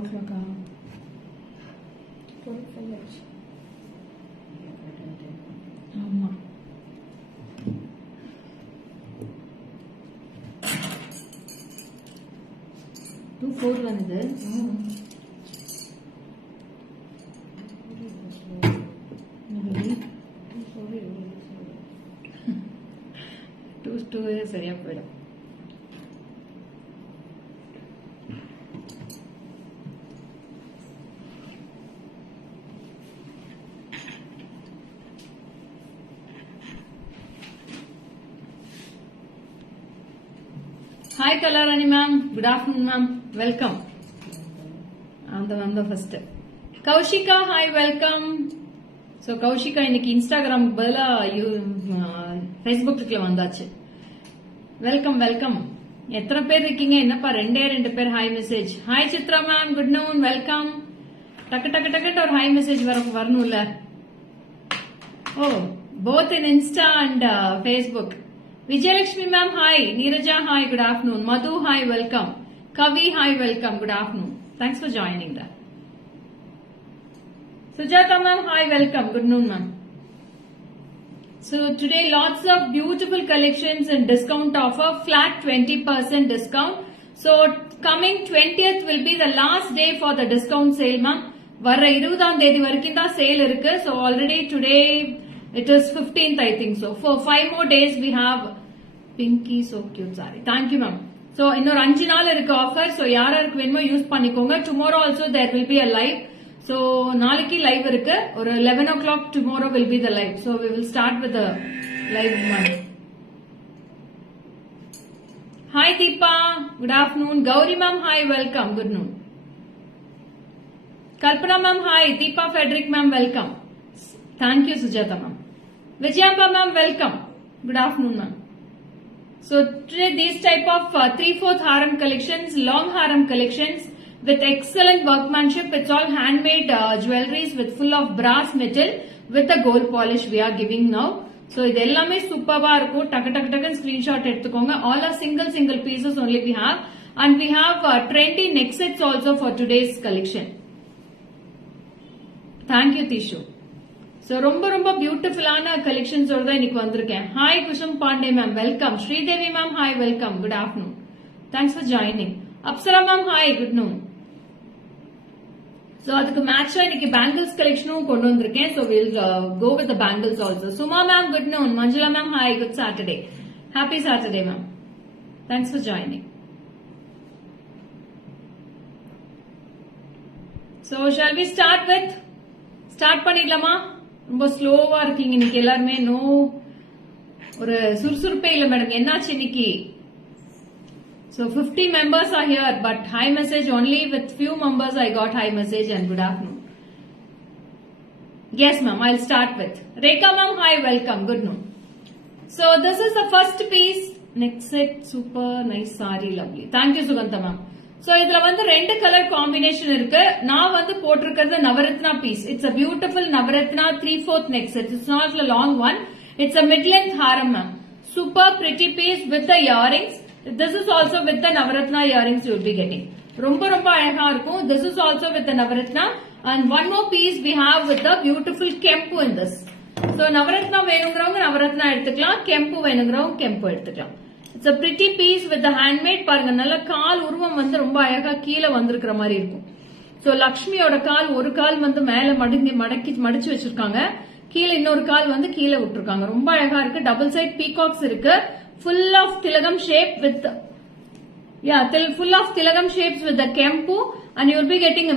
o'clock. 12 ஆமா 2:04 வந்தது. 2 சரியா போயிடும். Hi Kalarani ma'am, good afternoon ma'am, welcome. I'm the first. Kaushika, hi, welcome. So Kaushika இன்னைக்கு இன்ஸ்டாகிராம் பதிலா ஃபேஸ்புக்ல வந்தாச்சு. Welcome welcome. எத்தனை பேர் இருக்கீங்க? என்னப்பா ரெண்டு பேர் hi message. Hi Chitra ma'am, good noon, welcome. டக்கு டக்கு டக்குன்னு ஒரு ஹாய் மெசேஜ் வரணும்ல. Oh, both in Insta and Facebook. Vijayalakshmi ma'am, hi. Neeraja, hi, good afternoon. Madhu, hi, welcome. Kavi, hi, welcome, good afternoon. Thanks for joining that. Sujata ma'am, hi, welcome, good noon ma'am. So today lots of beautiful collections and discount offer, flat 20% discount. So coming 20th will be the last day for the discount sale ma'am. வர 20ஆம் தேதி வரைக்கும் தான் சேல் இருக்கு. So already today it is 15th I think so. For 5 more days we have pinky so cute saree. Thank you ma'am. So இன்னொரு 5 நாள் இருக்கு offer. So யாருக்கு வேணுமோ யூஸ் பண்ணிக்கோங்க. Tomorrow also there will be a live. So நாளைக்கு லைவ் இருக்கு. ஒரு 11 o'clock tomorrow will be the live. So we will start with the live ma'am. Hi Deepa, good afternoon. Gauri ma'am, hi, welcome, good noon. Kalpana ma'am, hi. Deepa Frederick ma'am, welcome. Thank you Sujata ma'am. Vijayamba ma'am, welcome. Good afternoon ma'am. So today these type of 3/4 haram collections, long haram collections with excellent workmanship. It's all handmade jewelries with full of brass metal with the gold polish we are giving now. So இது எல்லாமே சூப்பரா இருக்கும். டக்கு ஸ்கிரீன்ஷாட் எடுத்துக்கோங்க. All are single pieces only we have, and we have trendy neck sets also for today's collection. Thank you Tishu. So ரொம்ப பியூட்டிஃபுல்லான கலெக்ஷன்ஸ் ஓட தான் இன்னைக்கு வந்திருக்கேன். Hi Kusham Pandey ma'am, welcome. Sridevi ma'am, hi, welcome, good afternoon. Thanks for joining. Apsara ma'am, hi, good noon. So அதுக்கு மேட்சா இன்னைக்கு bangles கலெக்ஷனும் கொண்டு வந்திருக்கேன். So will go with the bangles also. Suma ma'am, good noon. Manjula ma'am, hi, good Saturday. Happy Saturday ma'am. Thanks for joining. So shall we start பண்ணிடலாமா? ரொம்ப ஸ்லோவா இருக்கீங்க இன்னைக்கு எல்லாருமே. நோ ஒரு சுறுசுறுப்பே இல்ல மேடம். என்னாச்சு இன்னைக்கு? So 50 members are here, but high message only with few members I got high message and good afternoon. Yes ma'am, I'll start with. Rekha ma'am, hi, welcome, good noon. So this is the first piece. Next set, super nice saree, lovely. Thank you Sugantha ma'am. So இதுல வந்து ரெண்டு colour combination இருக்கு. நான் வந்து போட்டிருக்கிறது Navratna piece. It's a beautiful Navratna 3/4 neck set. It's not a long one. It's a mid-length haram ma'am. Super pretty piece with the earrings. This is also with the navaratna earrings you will be getting. ரொம்ப அழகா இருக்கும். This is also with the navaratna, and one more piece we have with the beautiful kempu in this. So navaratna வேணும்ங்கறவங்க navaratna எடுத்துக்கலாம், kempu வேணும்ங்கறவங்க kempu எடுத்துக்கலாம். It's a pretty piece with the handmade. பாருங்க, நல்ல கால் உருவம் வந்து ரொம்ப அழகா கீழே வந்திருக்கிற மாதிரி இருக்கும். சோ லக்ஷ்மியோட கால் ஒரு கால் வந்து மேல மடிச்சு வச்சிருக்காங்க, கீழே இன்னொரு கால் வந்து கீழே விட்டுருக்காங்க. ரொம்ப அழகா இருக்கு. டபுள் சைட் பீகாக்ஸ் இருக்கு. Full of tilagam shape with full of tilagam shapes with the kempu, and you will be getting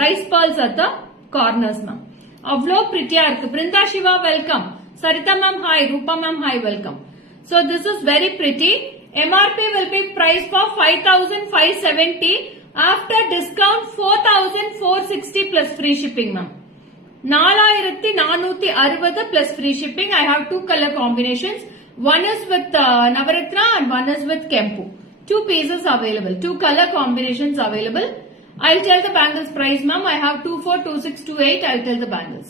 rice pearls at the corners ma'am. Avlo pretty irukku. Brinda Shiva, welcome. Sarita ma'am, hi. Rupa ma'am, hi, welcome. So this is very pretty. MRP will be priced for 5,570. After discount 4,460 plus free shipping ma'am. 4,460 plus free shipping. I have two color combinations. One is with Navaratna and one is with Kempu. Two pieces available. Two color combinations available. I'll tell the bangles price, ma'am. I have 242628. I'll tell the bangles.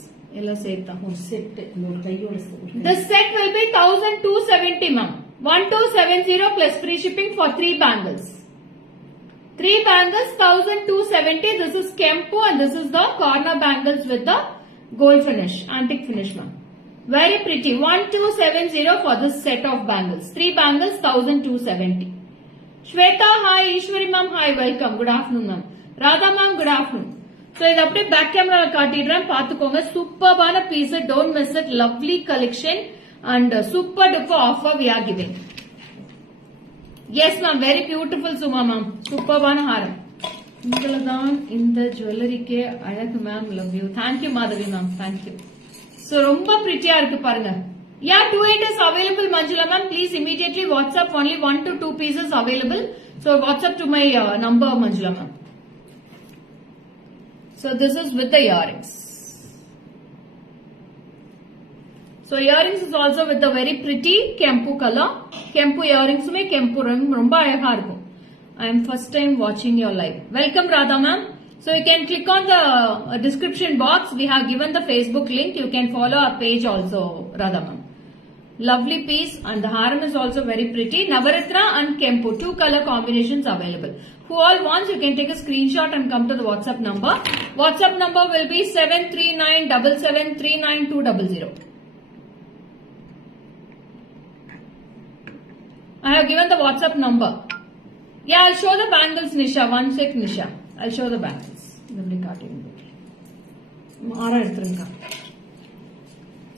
The set will be 1,270, ma'am. 1,270 plus free shipping for 3 bangles. 3 bangles 1270. This is Kempu and this is the corner bangles with the gold finish, antique finish ma'am. Very pretty. 1270 for this set of bangles. 3 bangles 1270. Shweta, hi. Ishwari ma'am, hi. Welcome. Good afternoon ma'am. Radha ma'am, good afternoon. So இது அப்படியே back camera காட்டிடுறேன் பாத்துக்கோங்க. சூப்பர்பான piece, don't miss it. Lovely collection and super duper offer we are giving. Yes ma'am, very beautiful Suma ma'am. Superbana haram. Ingaladhan இந்த ஜுவல்லரிக்கே அழகு ma'am, love you. Thank you Madhavi ma'am, thank you. So ரொம்ப pretty-ஆ இருக்கு பாருங்க. Yeah, 28 is available Manjula ma'am. Please immediately WhatsApp, only 1 to 2 pieces available. So WhatsApp to my number Manjula ma'am. So this is with the earrings. So earrings is also with the very pretty Kempu color. Kempu earrings में Kempu romba அழகா இருக்கும். I am first time watching your live. Welcome Radha ma'am. So you can click on the description box. We have given the Facebook link. You can follow our page also Radha ma'am. Lovely piece and the haram is also very pretty. Navaratna and Kempu, 2 color combinations available. Who all wants, you can take a screenshot and come to the WhatsApp number. WhatsApp number will be 73977399200. I have given the WhatsApp number. Yeah, I'll show the bangles, Nisha. One sec, Nisha. I'll show the bangles.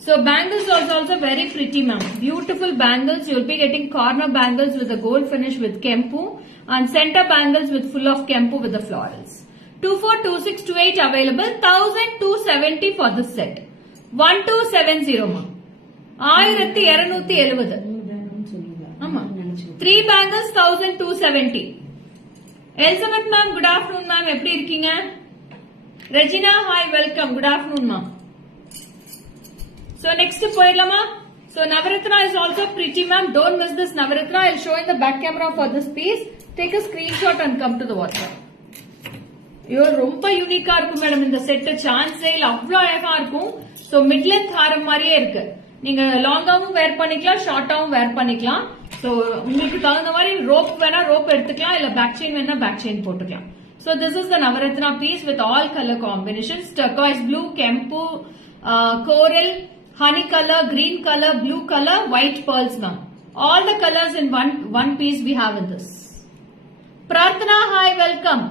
So bangles are also very pretty, ma'am. Beautiful bangles. You'll be getting corner bangles with a gold finish with Kempu and center bangles with full of Kempu with the florals. 242628 available. 1270 for this set. 1270, ma'am. 1270. Amma. 3 bangles 1270. Elizabeth ma'am, good afternoon ma'am. எப்படி இருக்கீங்க? Regina, hi, welcome. Good afternoon ma'am. So next போயிடலாமா? So Navaratna is also pretty ma'am. Don't miss this Navaratna. I'll show in the back camera for this piece. Take a screenshot and come to the WhatsApp. ஐயோ ரொம்ப யூனிக்கா இருக்கும் மேடம் இந்த செட். சான்ஸே இல்ல, அவ்வளவு அழகா இருக்கும். So mid length ஹாரம் மாதிரியே இருக்கு. நீங்க லாங்காவும் வேர் பண்ணிக்கலாம், ஷார்ட்டாவும் வேர் பண்ணிக்கலாம். So உங்களுக்கு தகுந்த மாதிரி ரோப் வேணா ரோப் எடுத்துக்கலாம், இல்ல பேக் செயின் வேணா பேக் செயின் போட்டுக்கலாம். So this is the Navaratna piece with all color combinations: turquoise blue, Kempu, coral, honey color, green color, blue color, white pearls ma'am. All the colors in one piece we have in this. Prarthana, hi, welcome.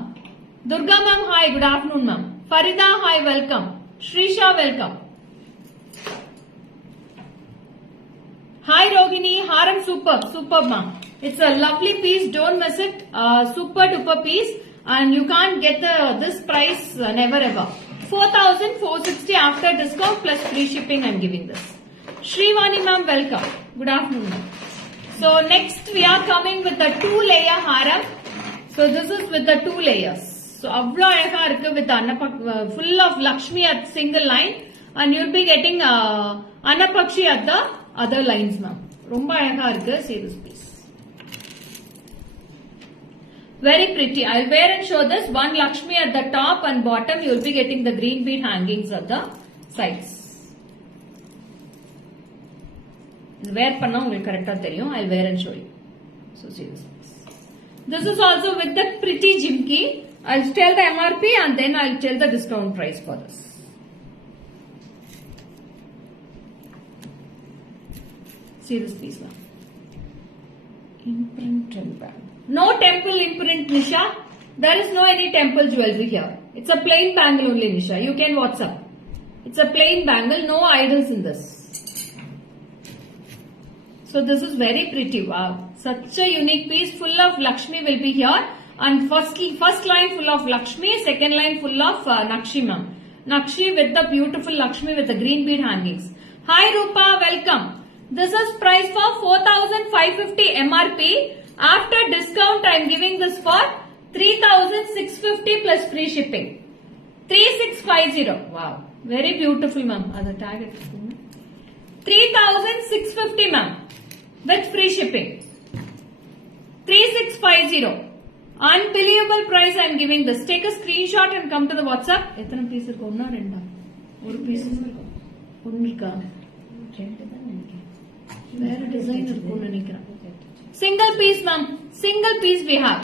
Durga ma'am, hi, good afternoon ma'am. Farida, hi, welcome. Shrisha, welcome. Hi Rogini, haram superb ma'am. It's a lovely piece, don't miss it. Super duper piece and you can't get this price never ever. 4,460 after discount plus free shipping I'm giving this. Shrivani ma'am, welcome. Good afternoon ma'am. So next we are coming with the 2-layer haram. So this is with the 2 layers. So avlo aழகா இருக்கு with full of Lakshmi at single line and you'll be getting Anapakshi at the other lines ma'am. ரொம்ப அழகா இருக்கு. See this piece. Very pretty. I'll wear and show this. One Lakshmi at the top and bottom. You'll be getting the green bead hangings at the sides. Wear பண்ணா உங்களுக்கு கரெக்ட்டா தெரியும். I'll wear and show you. So see this. This is also with the pretty jimki. I'll tell the MRP and then I'll tell the discount price for this. See this piece now. Imprint temple. No temple imprint, Nisha. There is no any temple jewelry here. It's a plain bangle only, Nisha. You can WhatsApp. It's a plain bangle, no idols in this. So this is very pretty. Wow. Such a unique piece. Full of Lakshmi will be here. And first line full of Lakshmi. Second line full of Nakshi ma'am. Nakshi with the beautiful Lakshmi with the green bead hangings. Hi Rupa, welcome. This is price for 4,550 MRP. After discount, I am giving this for 3,650 plus free shipping. 3,650. Wow. Very beautiful, ma'am. Other tag it. 3,650, ma'am. With free shipping. 3,650. Unbelievable price I am giving this. Take a screenshot and come to the WhatsApp. எத்தனை பீஸ் இருக்கு? ஒண்ணா ரெண்டா? ஒரு பீஸ் இருக்கு. ஒண்ணுக்கா? ரெண்டு தான் நினைக்கிறேன். வேற டிசைன் இருக்கும்னு நினைக்கிறேன். Single piece ma'am. Single piece we have.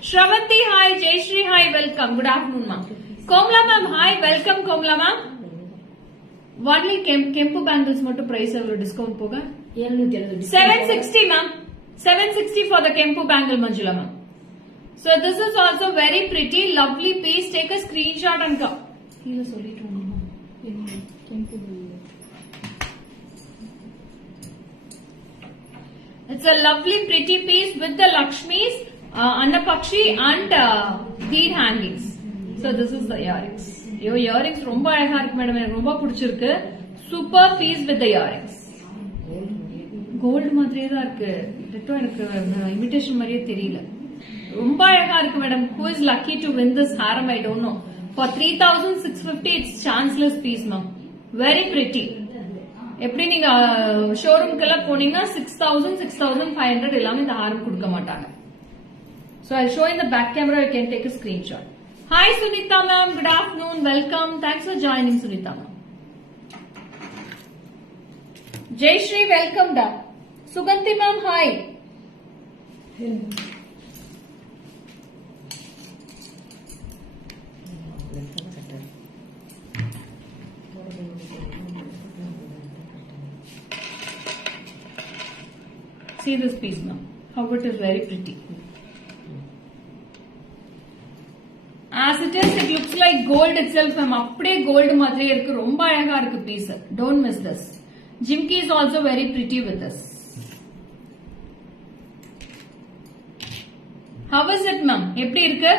Shravanti, hi. Jayashree, hi. Welcome. Good afternoon, ma'am. Komla, ma'am, hi. Welcome, Komla, ma'am. Only Kempu bangles motto price discount poga. 760, ma'am. 760 for the Kempu bangle, Manjula, ma'am. So this is also very pretty, lovely piece. Take a screenshot and come. It's a lovely, pretty piece with the Lakshmis, Annapakshi and bead hangings. So this is the earrings. Your earrings romba அழகா இருக்கு மேடம், எனக்கு ரொம்ப பிடிச்சிருக்கு. Super piece with the earrings. Gold மாதிரியே தான் இருக்கு. இது எனக்கு இமிடேஷன் மாதிரியே தெரியல. ரொம்ப அழகா இருக்கு madam. Who is lucky to win this haram? I don't know. For 3650 it's chanceless piece, ma'am. Very pretty. எப்படி நீங்க ஷோரூம்க்கு எல்லாம் போனீங்கன்னா 6000 6500 எல்லாமே இந்த ஹாரம் கொடுக்க மாட்டாங்க. So I'll show in the back camera. You can take a screenshot. Hi Sunita ma'am, good afternoon, welcome. Thanks for joining Sunita ma'am. Jayashree, welcome da. Suganti ma'am, hi. See this piece now, how it is very pretty. As it is, it looks like gold itself. I'm அப்படியே gold மாதிரியே இருக்கு. ரொம்ப அழகா இருக்கு piece. Don't miss this. Jimki is also very pretty with this. How is it, ma'am? எப்படி இருக்கு?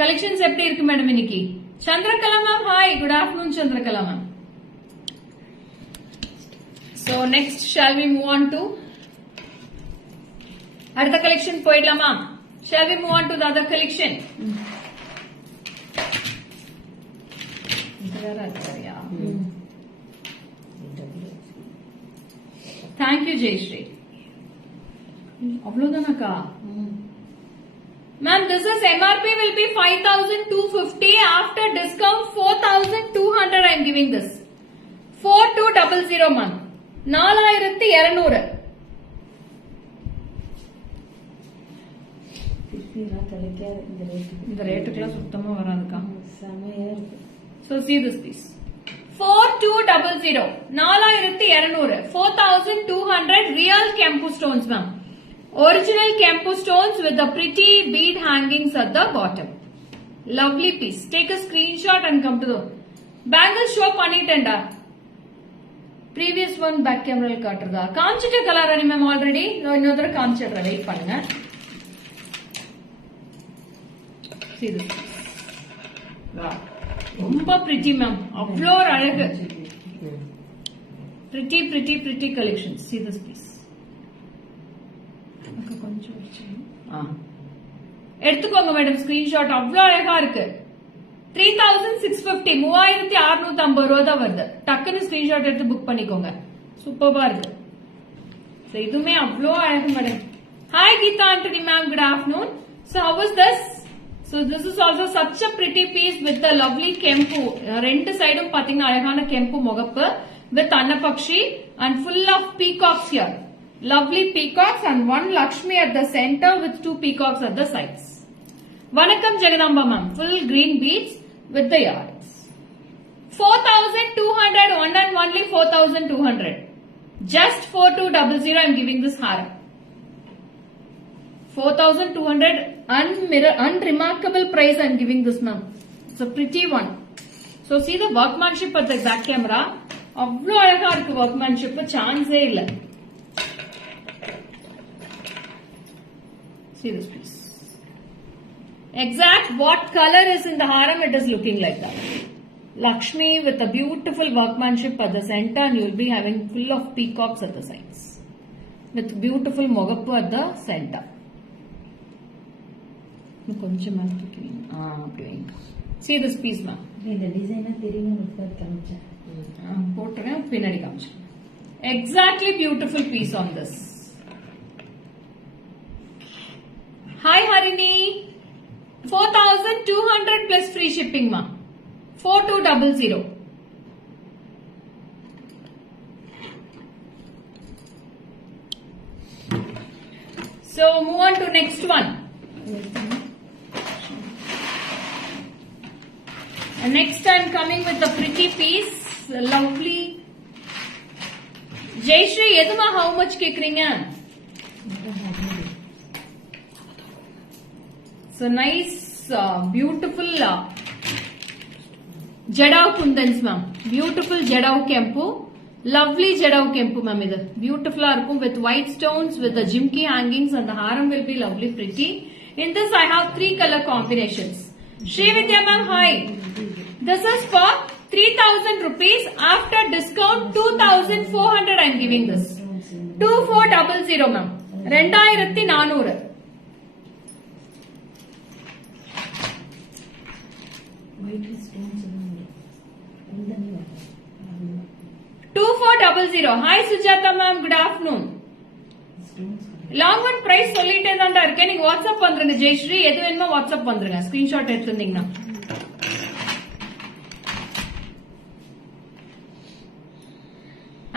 Collections எப்படி இருக்கு madam இன்னைக்கு? Chandrakala ma'am, hi. Good afternoon, Chandrakala ma'am. So next, shall we move on to அடுத்த collection போயிடலாமா? Shall we move on to the other collection? Thank you, Jayashree. அவ்வளவுதானக்கா? Ma'am, this is MRP will be 5250. After discount 4200 I am giving this. 4200 ma'am. 4200. இந்த ரேட்டுக்குலாம் சுத்தமா வராதுக்கா. So see this piece. 4200. 4200. 4200 real Kempu stones, ma'am. Original Kempu stones with the pretty bead hangings at the bottom. Lovely piece. Take a screenshot and come to the bangle show பண்ணிட்டேன்டா. Previous one back camera காட்டுறதா? காமிச்சிட்ட colour Ani ma'am already. இன்னொரு தடவை காமிச்சிடுறேன், வெயிட் பண்ணுங்க. See this. Wow. ரொம்ப pretty ma'am. அவ்வளோ அழகு. Pretty, pretty, pretty collections. See this piece. கொஞ்சம் எடுத்துக்கோங்க மேடம் ஸ்கிரீன்ஷாட். அவ்வளோ அழகா இருக்கு. 3650 3650 ரூபா தான் வருது. டக்குன்னு ஸ்கிரீன்ஷாட் எடுத்து புக் பண்ணிக்கோங்க. சூப்பர்பா இருக்கு. இதுவுமே அவ்வளோ அழகு madam. Hi Geeta Anthony ma'am, good afternoon. So how was this? So this is also such a pretty piece with the lovely Kempu. ரெண்டு சைடும் பாத்தீங்கன்னா அழகான Kempu முகப்பு with Annapakshi and full of peacocks here. Lovely peacocks and one Lakshmi at the center with two peacocks at the sides. Vanakkam Jagadamba ma'am. Full green beads with the earrings. 4200, one and only 4200. Just 4200 I am giving this haram. 4200 unremarkable price I am giving this ma'am. It's a pretty one. So see the workmanship at the back camera. அவ்வளோ அழகா இருக்கு workmanship, சான்ஸே இல்ல. See this piece. Exact what color is in the haram, it is looking like that. Lakshmi with a beautiful workmanship at the center and you will be having full of peacocks at the sides. With beautiful mogappu at the center. கொஞ்சம் See this piece ma'am. இந்த டிசைனா தெரியும் காமிச்சேன். போட்டுறேன் பின்னாடி காமிச்சேன். Exactly beautiful piece on this. Hi Harini. 4200 plus free shipping ma'am. 4200. So move on to next one. And next I'm coming with a pretty piece, lovely. Jayashree, eduma how much kekringa? So nice, beautiful Jadao Kundans ma'am. Beautiful Jadao Kempu. Lovely Jadao Kempu ma'am idu. Beautiful with white stones with the jimki hangings and the haram will be lovely pretty. In this I have 3 color combinations. Shri Vidya ma'am, hi. This is for 3,000 rupees. After discount 2,400 I am giving this. 2400 ma'am. 2400. White stones 2400. Hi Sujata ma'am, good afternoon. Long one price சொல்லிட்டே தான்டா இருக்கேன். நீங்க வாட்ஸ்அப் பண்றீங்க ஜெயஸ்ரீ, எது வேணுமோ வாட்ஸ்அப் பண்றீங்க. ஸ்கிரீன்ஷாட் எடுத்துட்டீங்கன்னா.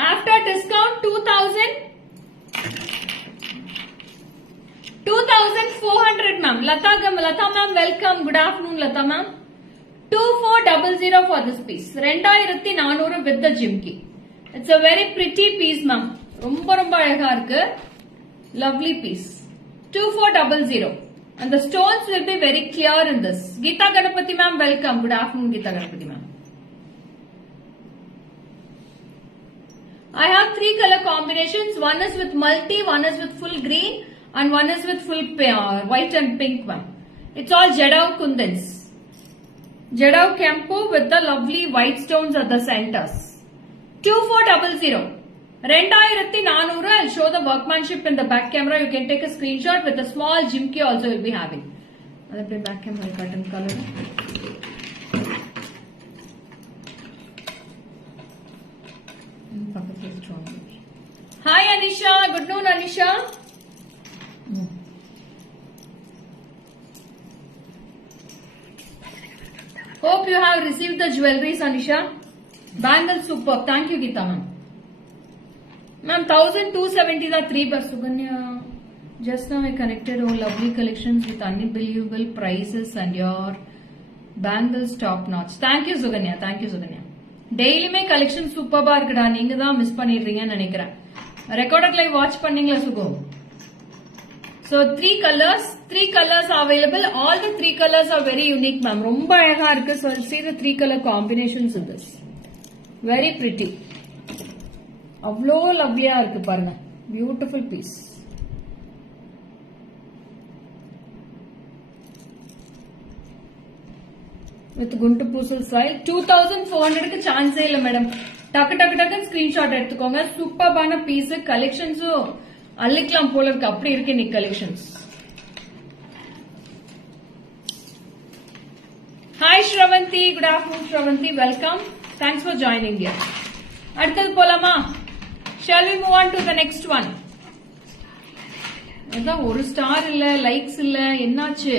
After discount 2,400 ma'am. Lata ma'am, welcome. Good afternoon Lata ma'am. 2400 for this piece. 2400 with the jimki. It's a very pretty piece ma'am. ரொம்ப ரொம்ப அழகா இருக்கு. Lovely piece. 2400. And the stones will be very clear in this. Geeta Ganapati ma'am, welcome. Good afternoon Geeta Ganapati ma'am. I have 3 color combinations. One is with multi, one is with full green, and one is with full white and pink ma'am. It's all Jadao Kundans. Jadao Kempu with the lovely white stones at the centers. 2400. 2400. I'll show the workmanship in the back camera. You can take a screenshot with a small jimki also you'll be having. I'll back camera curtain color. Hi Anisha. Good noon Anisha. Hope you have received the jewelries, Anisha. Bangle superb. Thank you, Geeta ma'am. Ma'am, 1,270 the 3 bar Suganya. Just now I connected all lovely collections with unbelievable prices and your bangles top notch. Thank you, Suganya. Thank you, Suganya. Daily mein collection superb ah irukda. Neenga da miss pannirringa nenikiren. Recorded live watch panningla Sugo. So 3 colors are available. All the 3 colors are very unique ma'am. Romba alaga irukku. So I'll see the 3 color combinations in this. Very pretty. Avlo lovely ah irukku parunga. Beautiful piece. With Guntu Pusal style. 2,400 ku chance illa madam. Taka screenshot எடுத்துக்கோங்க. சூப்பர்பான பீஸ். கலெக்ஷன்ஸும் அள்ளிக்கலாம் போல இருக்கு. அப்படி இருக்கு இன்னைக்கு collections. Hi Shravanti, good afternoon Shravanti, welcome. Thanks for joining here. அடுத்தது போலாமா? Shall we move on to the next one? அதான் ஒரு ஸ்டார் இல்ல, லைக்ஸ் இல்ல, என்னாச்சு?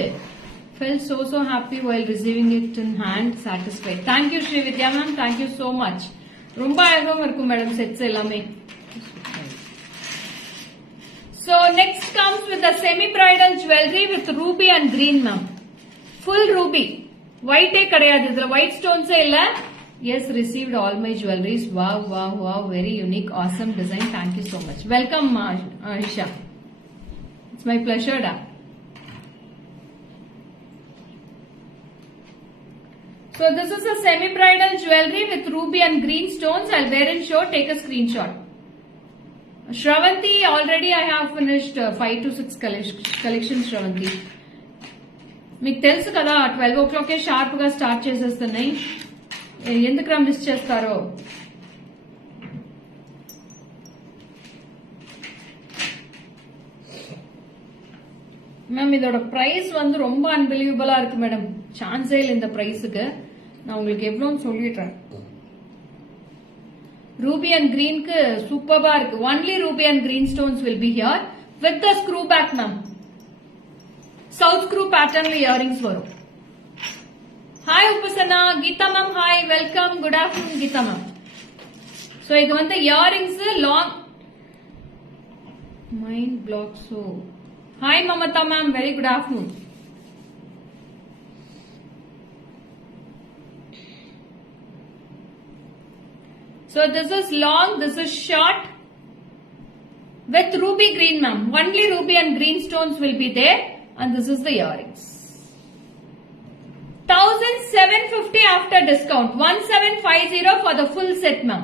Felt so happy while receiving it in hand, satisfied. Thank you Shri Vidya ma'am, thank you so much. ரொம்ப அழகாவும் இருக்கும் மேடம் செட்ஸ் எல்லாமே. So next comes with the semi bridal jewelry with ruby and green ma'am. Full ruby. White கிடையாது இதுல, white stones இல்ல. Yes, received all my jewelries. Wow, very unique, awesome design. Thank you so much. Welcome Aisha. It's my pleasure da. So this is a semi bridal jewelry with ruby and green stones. I'll wear and show. Take a screenshot. Shravanti, already I have finished 5 to 6 collections Shravanti. మీకు తెలుసు కదా 12 o'clock sharp గా స్టార్ట్ చేసేస్తున్నాయి. ఎందుకు మిస్ చేస్తారో. மேம் இதோட பிரைஸ் வந்து ரொம்ப அன்பிலீவபிளா இருக்கு மேடம். சான்ஸே இல்லை இந்த பிரைஸுக்கு. நான் உங்களுக்கு எவ்வளோன்னு சொல்லிடுறேன். ரூபி அண்ட் கிரீனுக்கு சூப்பர்பா இருக்கு. Only ruby and green stones will be here with the screw back ma'am. South screw பேட்டர்ன்ல இயரிங்ஸ் வரும். Hi Upasana. Geetha ma'am hi, welcome. Good afternoon Geetha ma'am. So இது வந்து earrings long mind block. So hi Mamata ma'am, very good afternoon. So this is long, this is short with ruby green, ma'am. Only ruby and green stones will be there, and this is the earrings. 1750 after discount. 1750 for the full set, ma'am.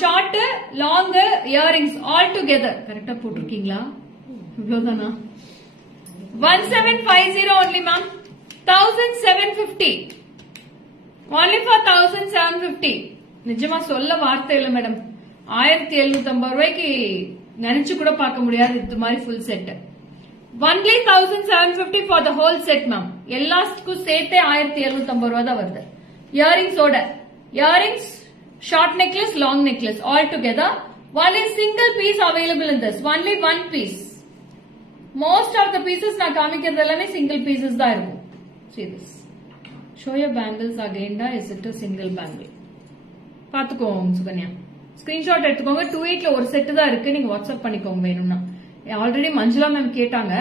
Short, long earrings all together. Correct? போட்டுருக்கீங்களா? இவ்வளவுதானா? 1750 only, ma'am. 1750. Only for 1750. நிஜமா சொல்ல வார்த்தை இல்ல மேடம். 1750 ரூபாய்க்கு நினைச்சு கூட பார்க்க முடியாது இது மாதிரி full set. Only 1750 for the whole set, ma'am. எல்லாத்துக்கும் சேர்த்தே 1750 ரூபாய் தான் வருது. Earrings ஓட. Earrings, short necklace, long necklace all together. Only single piece available in this. Only one piece. Most of the pieces நான் காமிக்கிறது எல்லாமே single pieces தான் இருக்கும். See this. Show your bangles again. Is it a single bangle? பாத்துக்கோங்க சுகன்யா. ஸ்கிரீன்ஷாட் எடுத்துக்கோங்க. 28ல ஒரு செட் தான் இருக்கு. நீங்க வாட்ஸ்அப் பண்ணிக்கோங்க வேணும்னா. ஆல்ரெடி மஞ்சுளா மேம் கேட்டாங்க.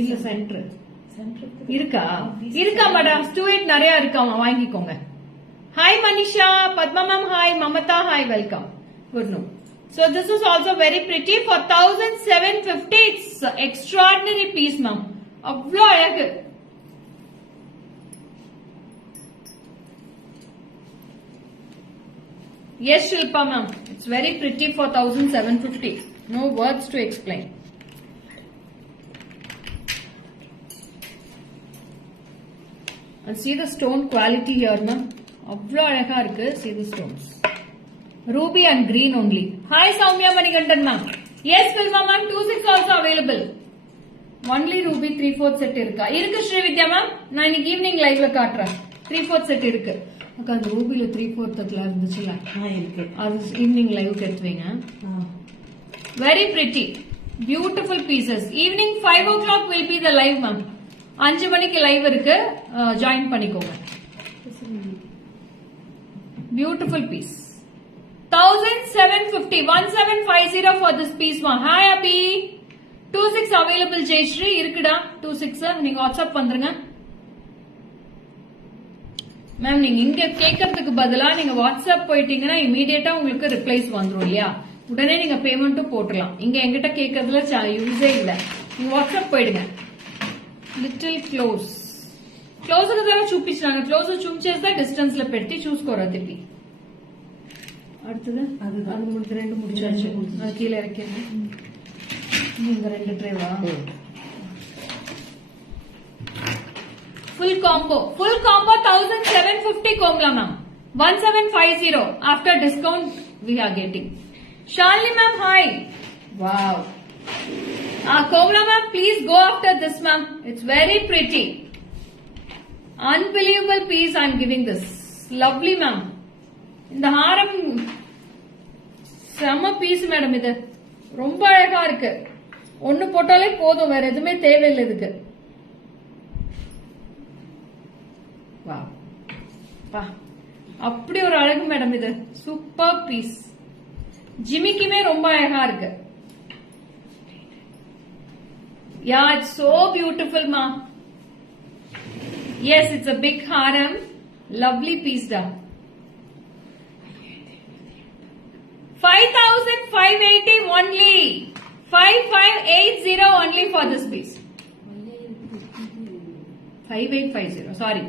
இல்ல சென்டர் இருக்கா இருக்கா மேடம். 28 நிறைய இருக்காமா, வாங்கிக்கோங்க. Hi Manisha, Padma ma'am hi, Mamata hi, welcome. Good no. So this is also very pretty for 1750. It's extraordinary piece, ma'am. அவ்வளோ அழகு. Yes, Shilpa ma'am. It's very pretty for 1750. No words to explain. And see the stone quality here, ma'am. அவ்வளோ அழகா இருக்கு. See the stones. Ruby and green only. Hi Soumya Manikandan ma'am. Yes Filma ma'am, 26 also available. Only ruby 3/4 set இருக்கா? இருக்கு ஸ்ரீவித்யா மேம். நான் இன்னைக்கு ஈவினிங் லைவ்ல காட்டுறேன். 3/4 செட் இருக்கு. அக்கா அந்த ரூபில 3/4 தக்ல இருந்துச்சுல. இருக்கு. அது ஈவினிங் லைவ் எடுத்துவீங்க. Very pretty. Beautiful pieces. Evening 5 o'clock will be the live ma'am. 5 மணிக்கு லைவ் இருக்கு. ஜாயின் பண்ணிக்கோங்க. Beautiful piece. 1750. 1750 for this piece, ma. Hi Abhi. 26 available Jayashree. இருக்குடா 26 நீங்க வாட்ஸ்அப் பண்றீங்க. மேம் நீங்க இங்க கேட்கறதுக்கு பதிலா நீங்க வாட்ஸ்அப் போயிட்டீங்கன்னா இமீடியட்டா உங்களுக்கு ரிப்ளைஸ் வந்துரும் இல்லையா? உடனே நீங்க பேமெண்ட்டும் போட்டுடலாம். இங்க எங்கிட்ட கேட்கறதுல யூஸே இல்ல. நீங்க வாட்ஸ்அப் போயிடுங்க. లిటిల్ క్లోజ్ క్లోజ్ కదా చూపించాను. క్లోజ్ చూపించేస్తే డిస్టెన్స్ లో పెట్టి చూసుకోరా తిప్పి. அடுத்தது அது முடிச்சு 2 முடிச்சாச்சு. அது கீழே இறக்கிடுங்க. நீங்க 2 ட்ரேவா? Full combo 1750 Komla ma'am. 1750 after discount we are getting. Shalini ma'am hi. Wow. Komla ma'am, please go after this ma'am. It's very pretty. Unbelievable piece I am giving this. Lovely ma'am. இந்த ஹாரம் செம piece madam. இது ரொம்ப அழகா இருக்கு. ஒன்னு போட்டாலே போதும், வேற எதுவுமே தேவையில்லை இதுக்கு. அப்படி ஒரு அழகு மேடம். இது சூப்பர் பீஸ். ஜிமிக்குமே ரொம்ப அழகா இருக்கு. Yeah, it's so beautiful, ma. Yes, it's a big haram. Lovely piece, da. 5,580 only. 5580 only for this piece. 5850. Sorry.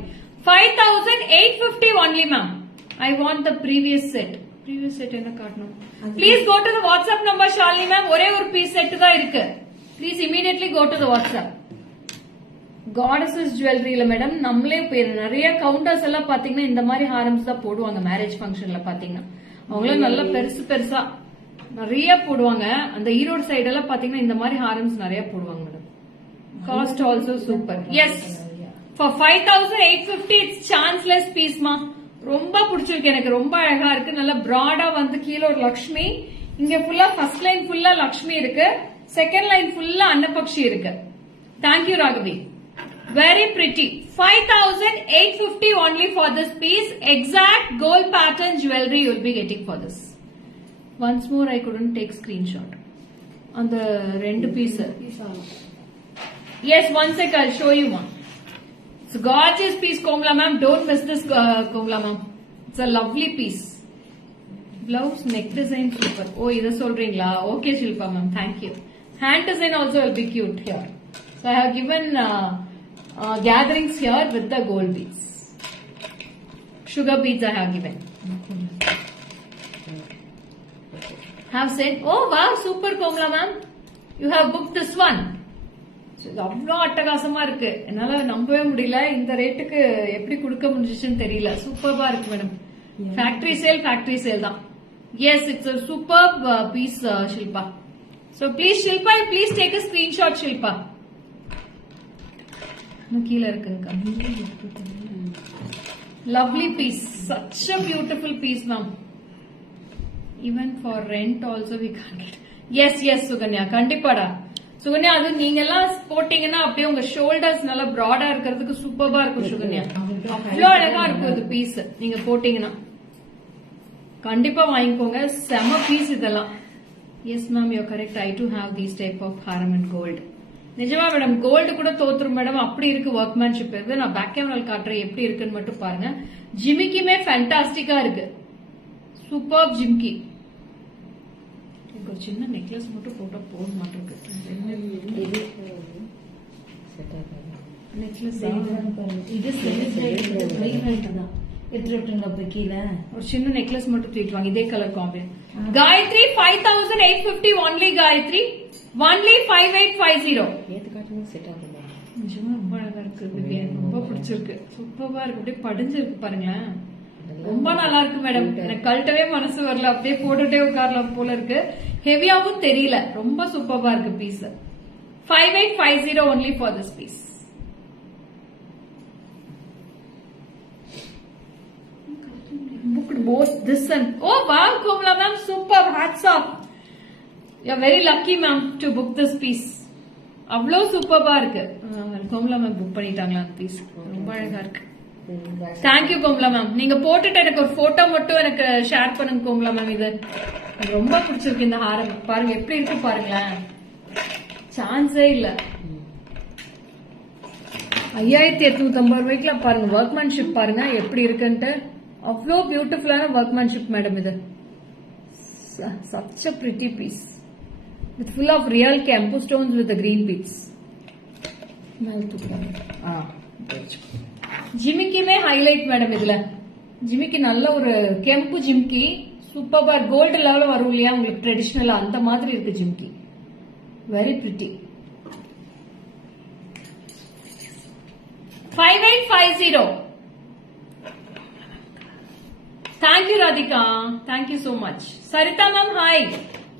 5,850 only, ma'am. I want the previous set. Previous set enna kaatnom. Please go to the WhatsApp number, Shalini ma'am. ஒரே ஒரு piece set தான் இருக்கு. Please immediately go to the WhatsApp. Goddesses jewelry ல மேடம் நம்மளே நிறைய கவுண்டர்ஸ் எல்லாம் பாத்தீங்கன்னா இந்த மாதிரி ஹாரம்ஸ் தான் போடுவாங்க. மேரேஜ் ஃபங்க்ஷன்ல பாத்தீங்கன்னா அவங்களும் நல்ல பெருசு பெருசா நிறைய போடுவாங்க. அந்த ஈரோடு சைடு எல்லாம் பாத்தீங்கன்னா இந்த மாதிரி ஹாரம்ஸ் நிறைய போடுவாங்க madam. Cost also super. Yes, for 5,850 it's chanceless piece மா. ரொம்ப பிடிச்சிருக்கு எனக்கு. ரொம்ப அழகா இருக்கு. நல்ல பிராடா வந்து கீழே ஒரு லக்ஷ்மி, இங்க ஃபுல்லா ஃபர்ஸ்ட் லைன் ஃபுல்லா லக்ஷ்மி இருக்கு, செகண்ட் லைன் ஃபுல்லா அன்னபக்ஷி இருக்கு. தேங்க்யூ Raghavi. Very pretty. 5,850 only for this piece. Exact gold pattern jewelry you will be getting for this. Once more I couldn't take screenshot. On the rendu piece. Yes, one sec I'll show you one. It's a gorgeous piece, Komla ma'am. Don't miss this, Komla ma'am. It's a lovely piece. Blouse neck design super. Oh, இத சொல்றீங்களா? Okay, Shilpa ma'am. Thank you. Hand design also will be cute here. So I have given gatherings here with the gold beads. Sugar beads I have given. Have said, oh wow, super Komla ma'am. You have booked this one. அவ்வளோ அட்டகாசமா இருக்கு. என்னால நம்பவே முடியல, இந்த ரேட்டுக்கு எப்படி கொடுக்க முடிஞ்சிச்சுன்னு தெரியல. சூப்பர்பா இருக்கு மேடம். ஃபேக்டரி சேல் தான். Yes, it's a superb piece, Shilpa. So please Shilpa, please take a screenshot, Shilpa. கீழே இருக்குங்க. Lovely piece, such a beautiful piece, ma'am. Even for rent also we can't get. Yes, Suganya, கண்டிப்பாடா. சுகன்யா, அது நீங்க எல்லாம் போட்டீங்கன்னா அப்படியே உங்க ஷோல்டர்ஸ் நல்லா ப்ராடா இருக்கிறதுக்கு சூப்பர்பா இருக்கும் சுகன்யா. அவ்வளோ அழகா இருக்கும் இது பீஸ். நீங்க போட்டீங்கன்னா கண்டிப்பா வாங்கிக்கோங்க. செம பீஸ் இதெல்லாம். Yes ma'am, you correct. I do have these type of haram and gold. நிஜமா மேடம், கோல்டு கூட தோத்துரும் மேடம். அப்படி இருக்கு ஒர்க்மேன்ஷிப் இருக்கு. நான் பேக் கேமரா காட்டுறேன் எப்படி இருக்குன்னு மட்டும் பாருங்க. ஜிமிக்கியுமே ஃபேண்டாஸ்டிக்கா இருக்கு. சூப்பர் ஜிமிக்கி. ஒரு சின்ன நெக்லஸ் மட்டும் போட்டா போட மாட்டேங்குது. ஒரு சின்ன நெக்லஸ் மட்டும் தூக்கிடுவாங்க. இதே colour combination. Gayathri 5850 only. Gayathri only 5850. நிஜமா ரொம்ப அழகா இருக்கு. ரொம்ப பிடிச்சிருக்கு. சூப்பரா இருக்கு. அப்படியே படிஞ்சிருக்கு பாருங்களேன். ரொம்ப நல்லா இருக்கு மேடம். எனக்கு கழட்டவே மனசு வரல. அப்படியே போட்டுட்டே உட்காரலாம் போல இருக்கு. ஹெவியாவும் தெரியல. ரொம்ப சூப்பரா இருக்கு பீஸ். 5850 only for this piece. Booked both this and oh wow, Komla ma'am, super, hats off. You're very lucky ma'am to book this piece. அவ்வளோ சூப்பரா இருக்கு. கோமலா மேம் புக் பண்ணிட்டாங்களா அந்த பீஸ்? ரொம்ப அழகா இருக்கு. தேங்க்யூ கோமலா மேம். நீங்க போட்டுட்டு எனக்கு ஒரு போட்டோ மட்டும் எனக்கு ஷேர் பண்ணுங்க கோமலா மேம். இது எனக்கு ரொம்ப பிடிச்சிருக்கு இந்த ஹாரம். பாருங்க எப்படி இருக்கு பாருங்களேன். சான்ஸே இல்ல. 5850 ரூபாய்க்குல பாருங்க. ஒர்க்மேன்ஷிப் பாருங்க எப்படி இருக்குன்ட்டு. அவ்வளோ பியூட்டிஃபுல்லான ஒர்க்மேன்ஷிப் மேடம் இது. Such a pretty piece with full of real campu stones with the green beads. ஜிமிக்கி மே ஹைலைட் மேடம் இதுல. ஜிமிக்கி நல்ல ஒரு கெம்பு ஜிமிக்கி. சூப்பர்பா கோல்டு லெவல வரும் இல்லையா உங்களுக்கு ட்ரெடிஷனலா, அந்த மாதிரி இருக்கு ஜிமிக்கி. Very pretty. 5850. Thank you Radhika. Thank you so much. Saritha ma'am hi.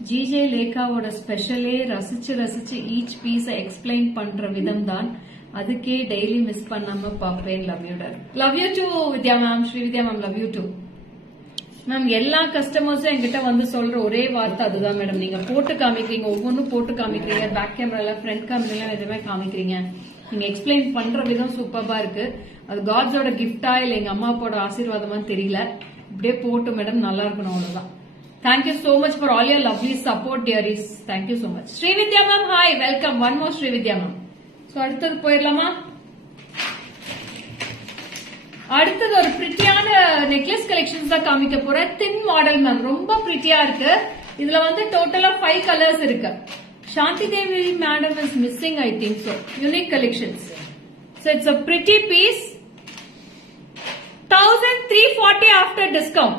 GJ லேகாவோட ஸ்பெஷலே ரசிச்சு ஈச் பீஸ எக்ஸ்பிளைன் பண்ற விதம் தான். அதுக்கே டெய்லி மிஸ் பண்ணாம பாப்பேன். Love you dear. Love you too Vidya ma'am. Shri Vidya ma'am, love you too ma'am. எல்லா கஸ்டமர்ஸும் என்கிட்ட வந்து சொல்ற ஒரே வார்த்தை அதுதான் மேடம். நீங்க போட்டு காமிக்கிறீங்க, ஒவ்வொன்றும் போட்டு காமிக்கிறீங்க. பேக் கேமரால, ஃப்ரண்ட் கேமரால எதுவுமே காமிக்கிறீங்க. நீங்க எக்ஸ்பிளைன் பண்ற விதம் சூப்பரா இருக்கு. அது காட்ஸோட கிஃப்டா இல்ல எங்க அம்மா அப்பாவோட ஆசீர்வாதமா தெரியல. இப்படியே போட்டு மேடம் நல்லா இருக்கணும், அவ்வளவுதான். Thank you so much for all your lovely support dearies. Thank you so much. Srividya ma'am hi, welcome. One more Srividya ma'am. So அடுத்தது போயிடலாமா? அடுத்தது ஒரு பிரிட்டியான நெக்லஸ் கலெக்ஷன்ஸ் தான் காமிக்க போறேன். தின் மாடல் மேம், ரொம்ப பிரிட்டியா இருக்கு. இதுல வந்து டோட்டலா 5 கலர்ஸ் இருக்கு. Shanthi Devi madam is missing, I think so. Unique collections. So it's a pretty piece. 1340 after discount.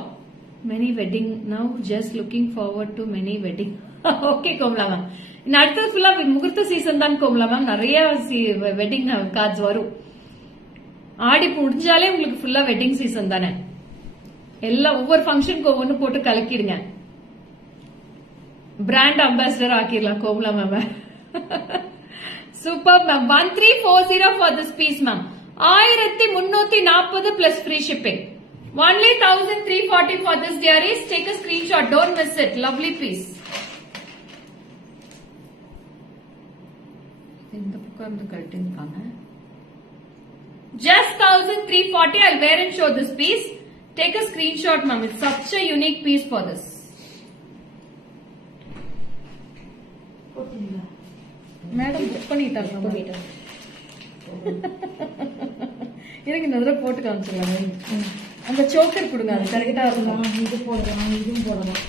Many wedding now. Just looking forward to many wedding. Okay, Komla ma'am. In அடுத்தது ஃபுல்லா முகூர்த்த சீசன் தான் கோமலா மேம். நிறைய வெட்டிங் கார்ட்ஸ் வரும். ஆடி முடிஞ்சாலே உங்களுக்கு ஃபுல்லா வெட்டிங் சீசன் தானே. எல்லாம் ஒவ்வொரு ஃபங்க்ஷனுக்கு ஒவ்வொன்னு போட்டு கலக்கிடுங்க. பிராண்ட் அம்பாசிடர் ஆக்கிடலாம் Komala ma'am. Super ma'am. 1340 for this piece ma'am. 1340 plus free shipping. Only 1340 for this dearies. Take a screenshot. Don't miss it. Lovely piece. இந்த பக்கம் கட்டிருக்காங்க. Just 1340. I'll wear and show this piece. Take a screenshot, ma'am. It's such a unique piece for this. Madam book பண்ணிட்டாங்க. எனக்கு இந்த தடவை போட்டு காமிச்சிடலாம். அந்த சோக்கர் கொடுங்க, அது கரெக்டா இருக்கும். இது போடலாம், இதுவும் போடலாம்.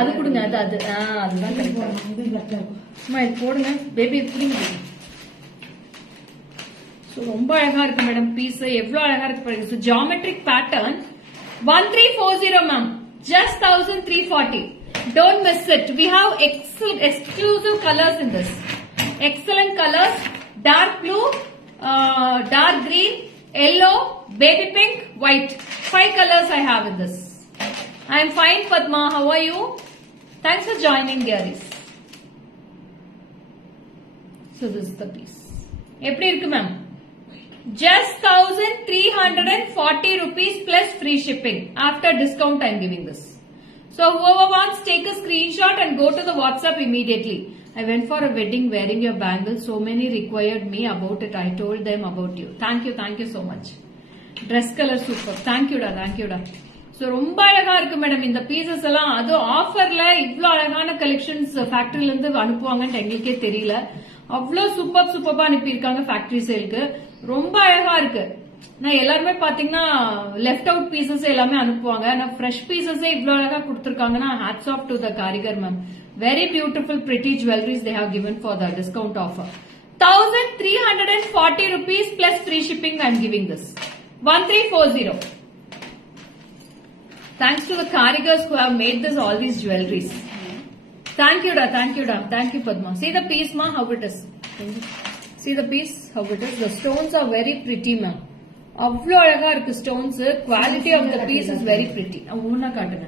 அது கொடுங்க, அதுதான் கரெக்டா இருக்கும். இது கரெக்டா இருக்கும். அம்மா இது போடுங்க பேபி, புரியுங்க. ஸோ ரொம்ப அழகா இருக்கு மேடம் பீஸ், எவ்வளவு அழகா இருக்கு பாருங்க. So geometric pattern 1340 ma'am, just 1340. Don't miss it. We have exclusive colors in this. Excellent colors: dark blue, dark green, yellow, baby pink, white. 5 colors I have in this. I am fine, Padma. How are you? Thanks for joining, dearies. So this is the piece. எப்படி இருக்கு ma'am? Just 1340 rupees plus free shipping. After discount I am giving this. So whoever wants, take a screenshot and go to the WhatsApp immediately. I went for a wedding wearing your bangle. So many required me about it. I told them about you. Thank you so much. Dress color super. Thank you da. So ரொம்ப அழகா இருக்கு மேடம் இந்த பீசஸ் எல்லாம். அது ஆஃபர்ல இவ்ளோ அழகான கலெக்ஷன்ஸ் ஃபேக்டரியில இருந்து அனுப்புவாங்கன்னு எங்களுக்கே தெரியல. அவ்வளவு சூப்பர்பா அனுப்பியிருக்காங்க ஃபேக்டரி சேலுக்கு. ரொம்ப அழகா இருக்கு. நான் எல்லாருமே பாத்தீங்கன்னா லெஃப்ட் அவுட் பீசஸ் எல்லாமே அனுப்புவாங்க. நான் ஃப்ரெஷ் பீசஸே இவ்வளவு அழகா கொடுத்திருக்காங்கன்னா ஹேட்ஸ் ஆஃப் டு த காரிகர் ma'am. Very beautiful pretty jewelleries they have given for the discount offer. 1340 rupees plus free shipping I am giving this. 1340. Thanks to the karigars who have made this all these jewelries. Thank you da. Thank you Padma. See the piece ma, how it is. See the piece, how it is. The stones are very pretty ma'am. அவ்வளோ அழகா இருக்கு stones. Quality of the piece is very pretty. ஒன்னா காட்டுங்க,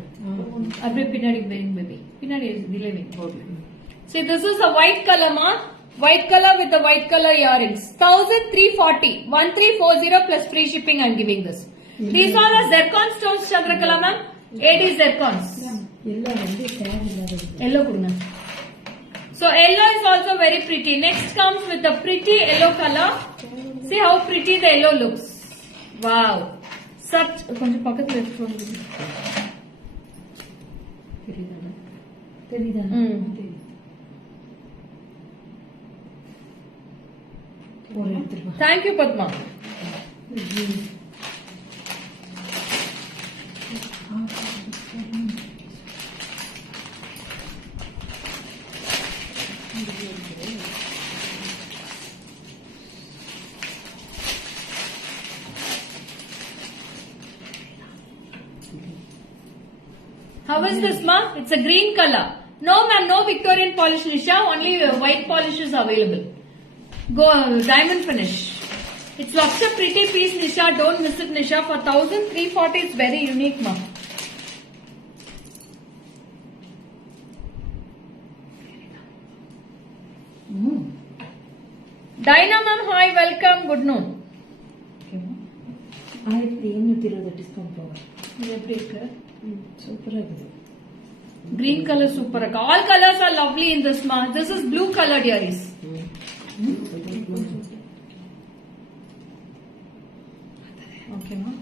அப்படியே பின்னாடி பேபி பின்னாடி டிலே போடுங்க. See this is a white color ma, white color with the white color earrings. 1340, 1340 plus free shipping I am giving this. These are the zircon stones Chandrakala ma'am. AD zircons. எல்லாம் வந்து டேக் இல்லாதது. Yellow கொடுங்க. So yellow is also very pretty. Next comes with the pretty yellow color. See how pretty the yellow looks. Wow. Such கொஞ்சம் பக்கத்துல எடுத்து தெரியுதா? ஒரு எடுத்துட்டு வா. Thank you Padma. How is this ma? It's a green color. No ma'am, no Victorian polish Nisha, only white polish is available. Go diamond finish. It's such a pretty piece Nisha, don't miss it Nisha. For 1340 it's very unique ma. Dina ma'am, hi, welcome, good noon. 1820 டிஸ்கவுண்ட் போகும். இது எப்படி இருக்கு? சூப்பரா இருக்குது. Green color super. All colors are lovely in this ma. This is blue color dearies. Okay ma.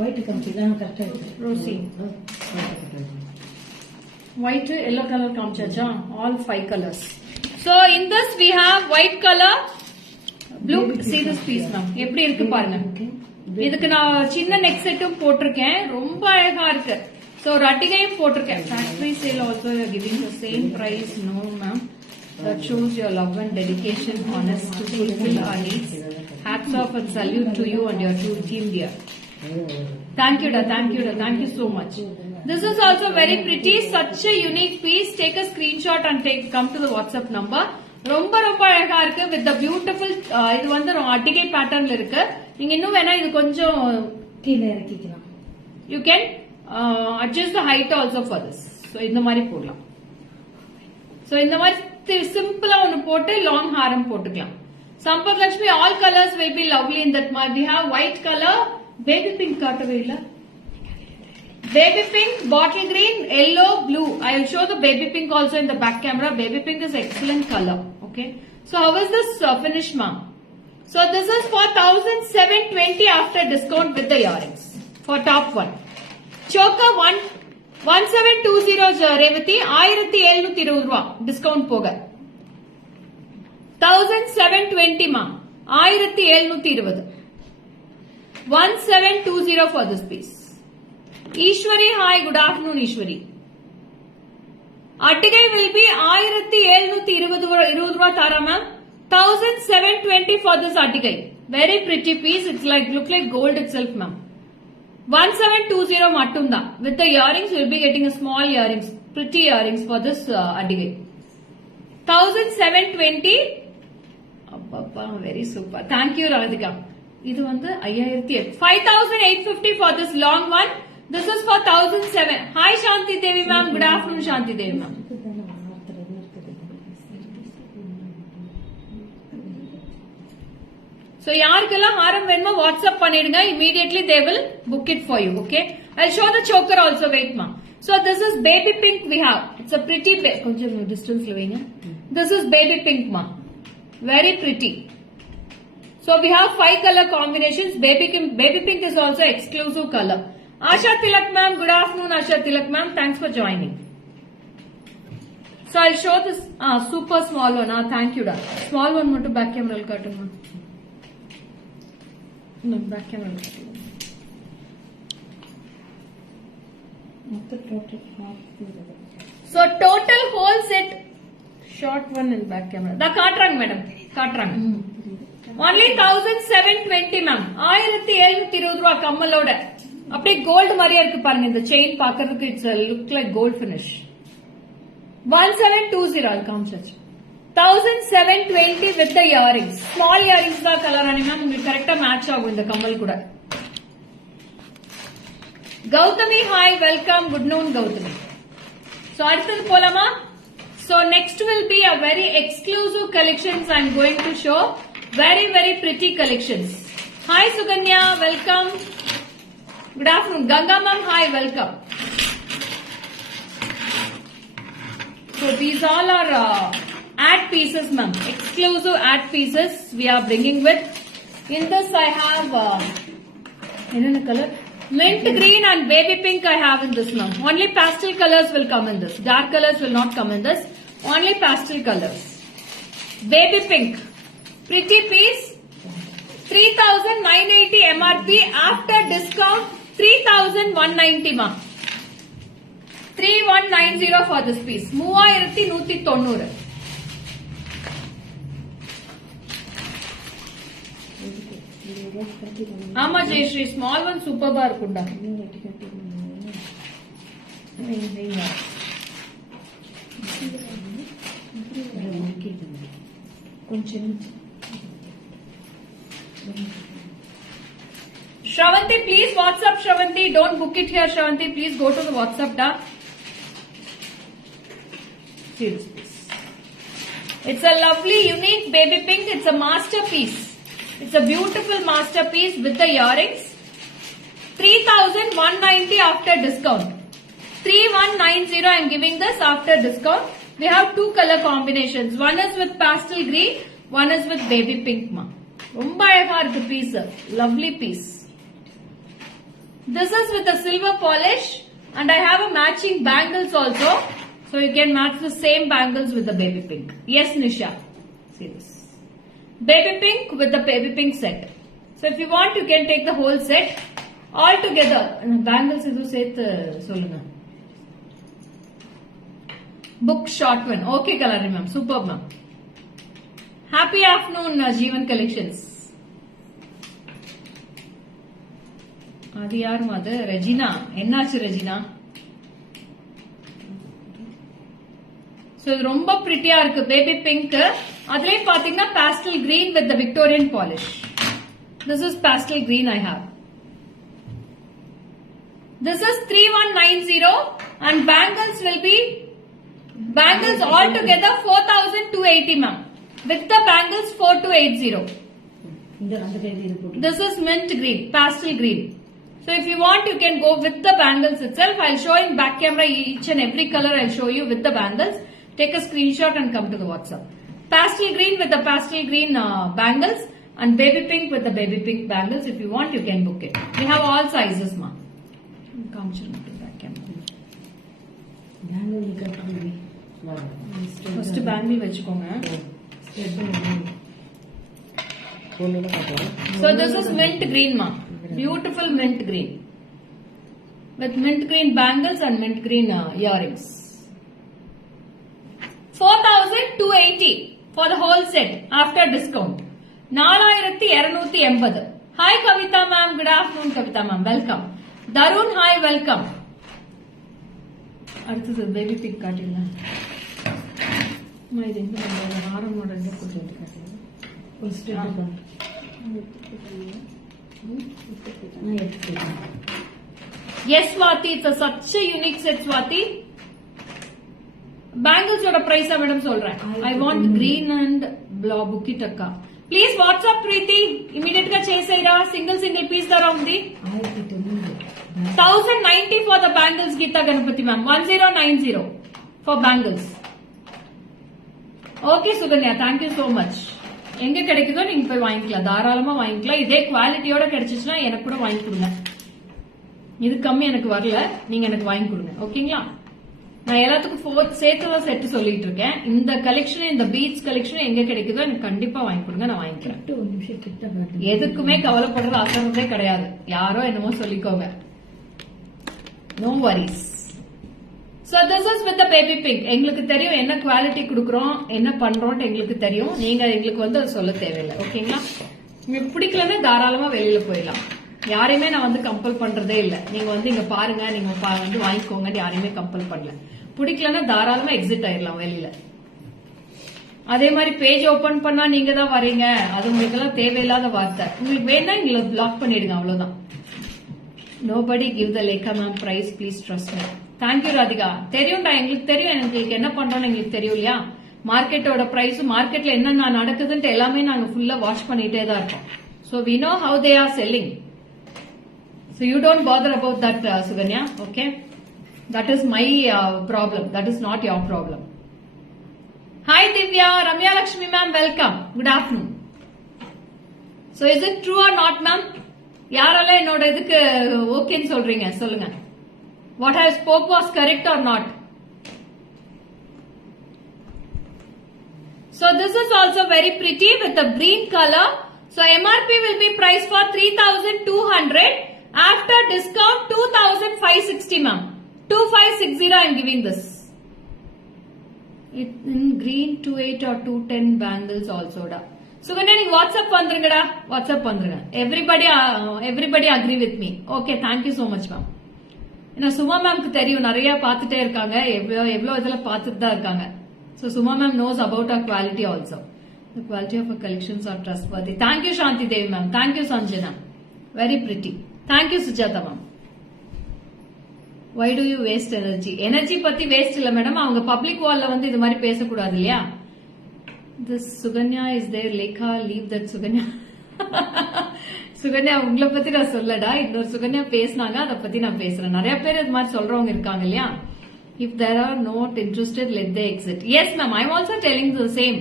White கம்மிதான் கரெக்டா இருக்கு. Rosy. White, yellow color காமிச்சாச்சா? All 5 colors. So in this we have white color, blue. See this piece now. எப்படி இருக்கு பாருங்க. இதுக்கு நான் சின்ன நெக் செட்டும் போட்டிருக்கேன். ரொம்ப அழகா இருக்கு. So ரட்டிகையும் போட்டிருக்கேன். Factory sale also giving the same price. No ma'am. That shows your love and dedication, honest to fulfill our needs. Hats off and salute to you and your whole team dear. Thank you da. Thank you so much. This is also very pretty. Such a unique piece. Take a screenshot and come to the WhatsApp number. ரொம்ப அழகா இருக்கு with the beautiful. இது வந்து அட்டிகை பேட்டர்ன்ல இருக்கு. நீங்க இன்னும் வேணா இது கொஞ்சம் கீழே இறக்கிக்கலாம். You can adjust the height also for this. So இந்த மாதிரி போடலாம். So இந்த மாதிரி சிம்பிளா ஒன்னு போட்டு லாங் ஹாரம் போட்டுக்கலாம். Sampath Lakshmi, all colors will be lovely in that. We have white color, baby pink காட்டவே இல்ல. Baby pink, bottle green, yellow, blue. I will show the baby pink also in the back camera. Baby pink is excellent color. Okay. So how is this finish ma'am? So this is for 1720 after discount with the earrings. For top one. Choker 1720 Revati, 1720 ரூபா discount போக. 1720 ma'am. 1720 1720 for this piece. Ishwari, hi, good afternoon Ishwari. Attigai will be 1720 rupees tara ma'am. 1720 for this Attigai. Very pretty piece. It's like look like gold itself ma'am. 1720 mattunda. With the earrings you will be getting a small earrings, pretty earrings for this Attigai. 1720. Abba, very super. Thank you Radhika. Idu vandu 5850 for this long one. This is for 1007. Hi Shanti Devi ma'am. Good afternoon Shanti Devi ma'am. So யாருக்கெல்லாம் ஹாரம் வேணுமோ வாட்ஸ்அப் பண்ணிடுங்க. Immediately they will book it for you. Okay. I'll show the choker also. Wait ma. So this is baby pink we have. It's a pretty konjam distance la veinga. This is baby pink ma. Very pretty. So we have 5 color combinations. Baby pink is also exclusive color. Asha Tilak ma'am, good afternoon Asha Tilak ma'am. Thanks for joining. So I'll show this super small one. Thank you da. Small one mottu back camera al kaatuma. No, back camera al kaatuma. So total whole set short one in back camera. Da kaatrang madam. Kaatrang. Only 1720 ma'am. 1720 ரூபா கம்மலோட. அப்படியே கோல்ட் மாதிரியா இருக்கு பாருங்க இந்த chain பாக்குறதுக்கு it's look like gold finish. 1720 I'll consider. 1720 with the earrings. Small earrings தான் கலரானி மேம் உங்களுக்கு கரெக்டா மேட்ச் ஆகும் இந்த கம்மல் கூட. Gautami, hi, welcome. Good noon, Gautami. So அடுத்தது போலாமா? So next will be a very exclusive collections I'm going to show. Very, very pretty collections. Hi Suganya, welcome. Good afternoon. Ganga ma'am, hi, welcome. So these all are ad pieces ma'am. Exclusive ad pieces we are bringing with. In this I have enna color? Mint green and baby pink I have in this ma'am. Only pastel colors will come in this. Dark colors will not come in this. Only pastel colors. Baby pink. Pretty piece. 3980 MRP after discount 3190 ma. 3190 for this piece. 3190. Ama Jayashree, small one super bar kunda. Shravanti, please WhatsApp Shravanti. Don't book it here, Shravanti. Please go to the WhatsApp da. See this piece. It's a lovely, unique baby pink. It's a masterpiece. It's a beautiful masterpiece with the earrings. 3190 after discount. 3190 I am giving this after discount. We have 2 color combinations. One is with pastel green. One is with baby pink ma. Romba alaga irukku piece. Lovely piece. This is with a silver polish and I have a matching bangles also. So you can match the same bangles with the baby pink. Yes Nisha. See this. Baby pink with the baby pink set. So if you want you can take the whole set all together. Bangles idu set solunga. Book short one. Okay Kalari ma'am. Superb ma'am. Happy afternoon Jeevan Collections. அது யாரும் அது ரெஜினா. என்னாச்சு Regina? So இது ரொம்ப பிரிட்டியா இருக்கு baby pink. அதுலயே பாத்தீங்கன்னா pastel green with the Victorian polish. This is pastel green I have. This is 3190 and bangles will be bangles all together 4280 ma'am. With the bangles 4280. This is mint green, pastel green. So if you want you can go with the bangles itself. I'll show in back camera each and every color I'll show you with the bangles. Take a screenshot and come to the WhatsApp. Pastel green with the pastel green bangles and baby pink with the baby pink bangles. If you want you can book it. We have all sizes ma. Come to back camera. First bangle vechkonga. So this is mint green, ma. Beautiful mint green. With mint green bangles and mint green earrings. 4,280 for the whole set after discount. 4,280. Hi Kavita ma'am. Good afternoon Kavita ma'am. Welcome. Darun, hi, welcome. அடுத்தது baby big காட்டிடலாம். இது எங்க ஆரம் மாடல் கொடுத்து காட்டுங்க. ஒரு ஸ்டெப் பண்ணு. Yes, Swati, it's such a unique set, Swati. Bangles oda price madam solren. I want green and blue bukit akka. Please WhatsApp Preeti. Immediate ga chesaira. Single piece dara undi. 1090 for the bangles, Geeta Ganapati ma'am. 1090 for bangles. Okay, Suganya, thank you so much. எங்க கிடைக்குதோ நீங்க போய் வாங்கிக்கலாம், தாராளமா வாங்கிக்கலாம். இதே குவாலிட்டியோட கிடைச்சிச்சுன்னா எனக்கு கூட வாங்கி கொடுங்க. இது கம்மி எனக்கு வரல, நீங்க எனக்கு வாங்கி கொடுங்க. ஓகேங்களா? நான் எல்லாத்துக்கும் 4 சேர்த்து செட் சொல்லிட்டு இருக்கேன். இந்த கலெக்ஷன், இந்த பீட்ஸ் கலெக்ஷன் எங்க கிடைக்குதோ எனக்கு கண்டிப்பா வாங்கி கொடுங்க, நான் வாங்கிக்கிறேன். ஒரு நிமிஷம் கிட்ட எதுக்குமே கவலைப்படுறது அவசரமே கிடையாது. யாரோ என்னமோ சொல்லிக்கோங்க. No worries. So this is with the baby pink. எங்களுக்கு தெரியும் என்ன குவாலிட்டி கொடுக்குறோம், என்ன பண்றோம் எங்களுக்கு தெரியும். நீங்க எங்களுக்கு வந்து சொல்ல தேவையில்லை. ஓகேங்களா? உங்களுக்கு பிடிக்கலன்னா தாராளமா வெளியில போயிடலாம். யாரையுமே நான் வந்து கம்பல் பண்றதே இல்ல. நீங்க வந்து இங்க பாருங்க, நீங்க வந்து வாங்கிக்கோங்க, யாரையுமே கம்பல் பண்ணல. பிடிக்கலன்னா தாராளமா எக்ஸிட் ஆயிடலாம் வெளியில. அதே மாதிரி பேஜ் ஓபன் பண்ணா நீங்க தான் வரீங்க, அது உங்களுக்கு எல்லாம் தேவையில்லாத வார்த்தை. உங்களுக்கு வேணா எங்களை பிளாக் பண்ணிடுங்க, அவ்வளவுதான். Nobody give the Lekha ma'am price, please trust me. Thank you Radhika. தெரியும்டா, எங்களுக்கு தெரியும் எங்களுக்கு என்ன பண்றோம்னு எங்களுக்கு தெரியும் இல்லையா? மார்க்கெட்டோட பிரைஸ், மார்க்கெட்ல என்ன நடக்குதுன்னு எல்லாமே நாங்க ஃபுல்லா வாட்ச் பண்ணிட்டே தான் இருக்கோம். So we know how they are selling. So you don't bother about that, Suganya. Okay, that is my problem. That is not your problem. Hi Divya, Ramya Lakshmi ma'am, welcome. Good afternoon. So is it true or not ma'am? யாரெல்லாம் என்னோட இதுக்கு ஓகேன்னு சொல்றீங்க சொல்லுங்க. What I spoke was correct or not? So this is also very pretty with the green color. So MRP will be priced for 3,200. After discount 2,560 ma'am. 2,560 I am giving this. It in green 28 or 210 bangles also da. Suganya, நீங்க வாட்ஸ்அப் வந்துருங்கடா, வாட்ஸ்அப் வந்துருங்க. Everybody agree with me. Okay, thank you so much ma'am. ஏன்னா சுமா மேம்க்கு தெரியும், நிறைய பார்த்துட்டே இருக்காங்க, எவ்வளவு இதெல்லாம் பார்த்துட்டு தான் இருக்காங்க. So Suma ma'am knows about our quality also. The quality of our collections are trustworthy. Thank you Shanti Devi ma'am. Thank you Sanjana. Very pretty. Thank you Sujata ma'am. Why do you waste energy? Energy பத்தி waste இல்ல மேடம், அவங்க பப்ளிக் வால்ல வந்து இது மாதிரி பேசக்கூடாது இல்லையா? This Suganya is there. Lekha, leave that Suganya. Sukanya உங்களை பத்தி நான் சொல்லடா, இன்னொரு சுகன்யா பேசினாங்க, அதை பத்தி நான் பேசுறேன். நிறைய பேர் இது மாதிரி சொல்றவங்க இருக்காங்க இல்லையா? If they are not interested, let they exit. Yes ma'am, I'm also telling the same.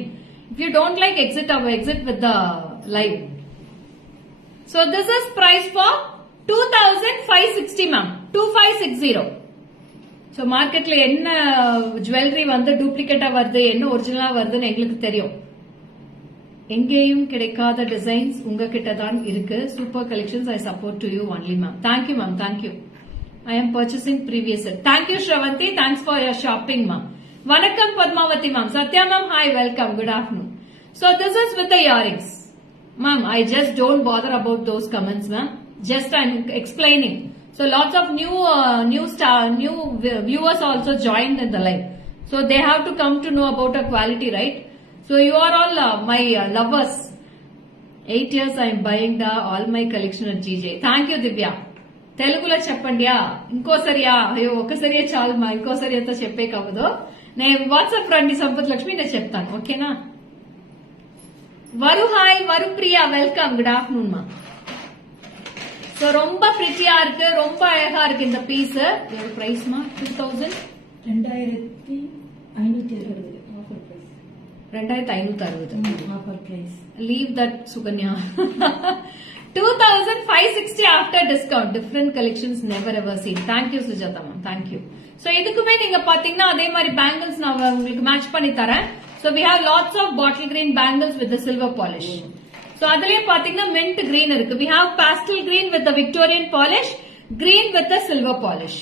If you don't like exit, exit with the live. So this is price for 2,560 ma'am. 2,560. So மார்க்கெட்ல என்ன ஜுவல்லரி வந்து டூப்ளிகேட்டா வருது, என்ன ஒரிஜினலா வருதுன்னு எங்களுக்கு தெரியும். எங்கேயும் கிடைக்காத டிசைன்ஸ் உங்ககிட்ட தான் இருக்கு. Super collections. I support to you only ma'am. Thank you ma'am, thank you. I am purchasing previous set. Thank you Shravanti. Thanks for your shopping ma'am. Vanakkam Padmavati ma'am. Satya ma'am, hi, welcome. Good afternoon. So this is with the earrings. Ma'am, I just don't bother about those comments ma'am. Just I'm explaining. So lots of new viewers also joined in the live. So they have to come to know about our quality, right? So you are all my lovers. 8 years I am buying all my collection at GJ. Thank you Divya. తెలుగులో చెప్పండియా, ఇంకోసరియా? అయ్యో ఒకసారియే చాలు మా, ఇంకోసారి అంతా చెప్పే కావదు. నేను వాట్సాప్ రండి సంపత్ లక్ష్మి, నేను చెప్తాను. ఓకేనా? వరు ஹாய், வரு பிரியா, வெல்கம். குட் ஆஃப்டர்நூன் மா. சோ ரொம்ப பிரிட்டியா இருக்கு, ரொம்ப அழகா இருக்கு இந்த பீஸ். எவ்வளவு பிரைஸ் மா? 2000 2560 offer price. 2560 offer price. Leave that Sukanya. 2,560 after discount. Different collections, never ever seen. Thank you Sujata ma'am. Thank you. So இதுக்குமே நீங்க பாத்தீங்கன்னா அதே மாதிரி பேங்கிள்ஸ் நான் உங்களுக்கு மேட்ச் பண்ணி தரேன். So we have lots of bottle green bangles with the silver polish. So அதுலயே பாத்தீங்கன்னா mint green இருக்கு. We have pastel green with the Victorian polish, green with the silver polish.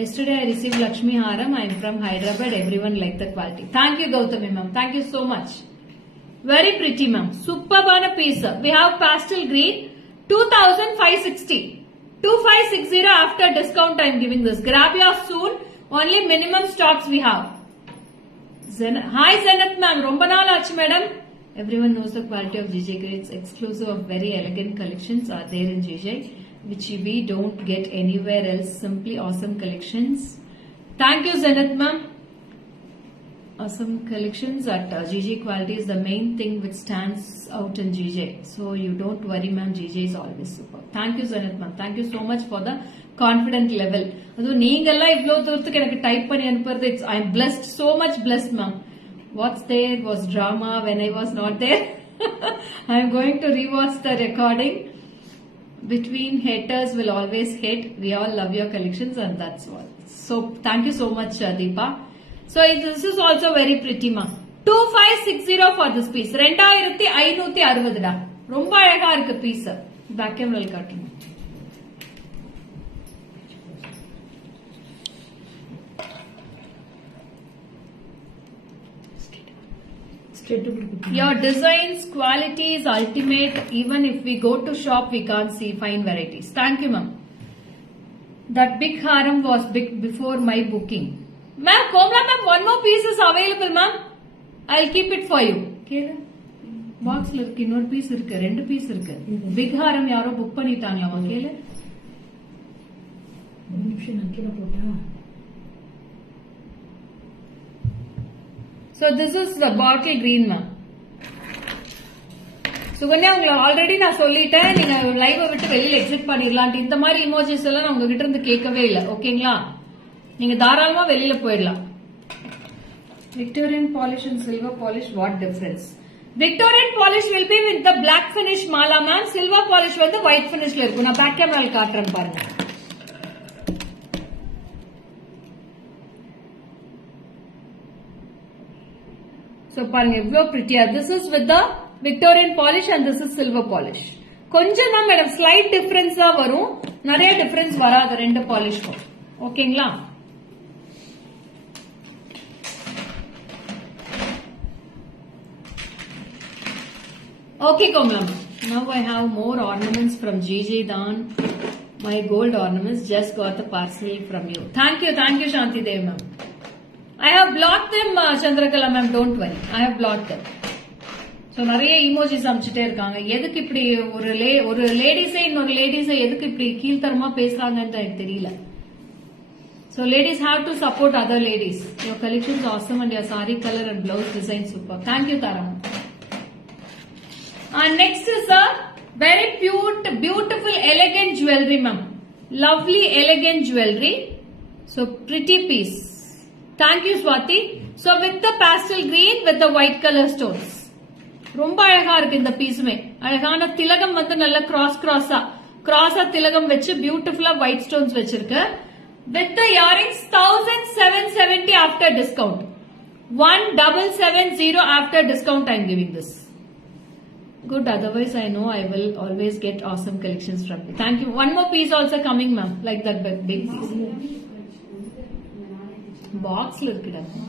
Yesterday I received Lakshmi Haram. I am from Hyderabad. Everyone liked the quality. Thank you Gautami ma'am. Thank you so much. Very pretty ma'am. Superb piece. We have pastel green, 2560. 2560 after discount I am giving this. Grab yours soon. Only minimum stocks we have. Hi Zenith ma'am. Romba naal aachu madam. Everyone knows the quality of GJ grades. Exclusive of very elegant collections are there in GJ, which we don't get anywhere else. Simply awesome collections. Thank you Zenith ma'am. Awesome collections at GJ quality is the main thing which stands out in GJ. So you don't worry ma'am, GJ is always super. Thank you Zenith ma'am. Thank you so much for the confident level. Adu neengalla ivlo thurthukku enakku type panni anupuradhu, I am blessed, so much blessed ma'am. What's there was drama when I was not there. I am going to rewatch the recording. Between haters will always hate. We all love your collections and that's all. So thank you so much Deepa. So this is also very pretty ma. 2560 for this piece. 2560 da. ரொம்ப அழகா இருக்கு piece. Back கேமரால காட்டுங்க. Your designs quality is ultimate. Even if we go to shop, we can't see fine varieties. Thank you, ma'am. That big haram was big before my booking. Ma'am, Komla ma'am, one more piece is available, ma'am. I'll keep it for you. Okay. Box la irukku innoru piece irukku, rendu piece irukku. Big haram yaro book பண்ணிட்டாங்களா கேளு. ஒரு நிமிஷம் நான் கீழ போட்டா. So this is the bottle green ma'am. Sukanya உங்களை ஆல்ரெடி நான் சொல்லிட்டேன், நீங்க லைவ் விட்டு வெளியில எக்ஸிட் பண்ணிடலாம். இந்த மாதிரி இமோஜிஸ் எல்லாம் நான் உங்ககிட்ட இருந்து கேட்கவே இல்லை. ஓகேங்களா, நீங்க தாராளமா வெளியில போயிடலாம். Victorian polish and silver polish, what difference? Victorian polish will be with the black finish mala ma'am. Silver polish வந்து white finishல இருக்கும். நான் பேக் கேமரால காட்டுறேன் பாருங்க. So பாருங்க எவ்வளவு பிரிட்டியா. This is with the Victorian polish and this is silver polish. கொஞ்சம் தான் மேடம் ஸ்லைட் டிஃபரன்ஸ் தான் வரும், நிறைய டிஃபரன்ஸ் வராது ரெண்டு பாலிஷ்க்கும். ஓகேங்களா, okay Komlam. Now I have more ornaments from GJ than my gold ornaments. Just got the parcel from you. Thank you Shanti Dev ma'am. I have blocked them Chandrakala ma'am, don't worry, I have blocked them. So நிறைய இமோஜிஸ் அனுப்பிச்சிட்டே இருக்காங்க. எதுக்கு இப்படி ஒரு லேடிஸே இன்னொரு லேடிஸை எதுக்கு இப்படி கீழ்த்தரமா பேசுறாங்கன்னு எனக்கு தெரியல. So ladies have to support other ladies. Your collection is awesome and your saree color and blouse design super. Thank you Tara. Next is a very beautiful elegant jewelry ma'am. Lovely elegant jewelry. So pretty piece. Thank you Swati. So with the pastel green with the white color stones. ரொம்ப அழகா இருக்கு இந்த பீஸுமே. அழகான திலகம் வந்து நல்ல கிராஸா திலகம் வச்சு பியூட்டிஃபுல்லா ஒயிட் ஸ்டோன்ஸ் வச்சிருக்கு. With the earrings 1770 after discount. 1770 after discount I am giving this. Good, otherwise I know I will always get awesome collections from you. Thank you. One more piece also coming ma'am, like that big piece. Box la irukku.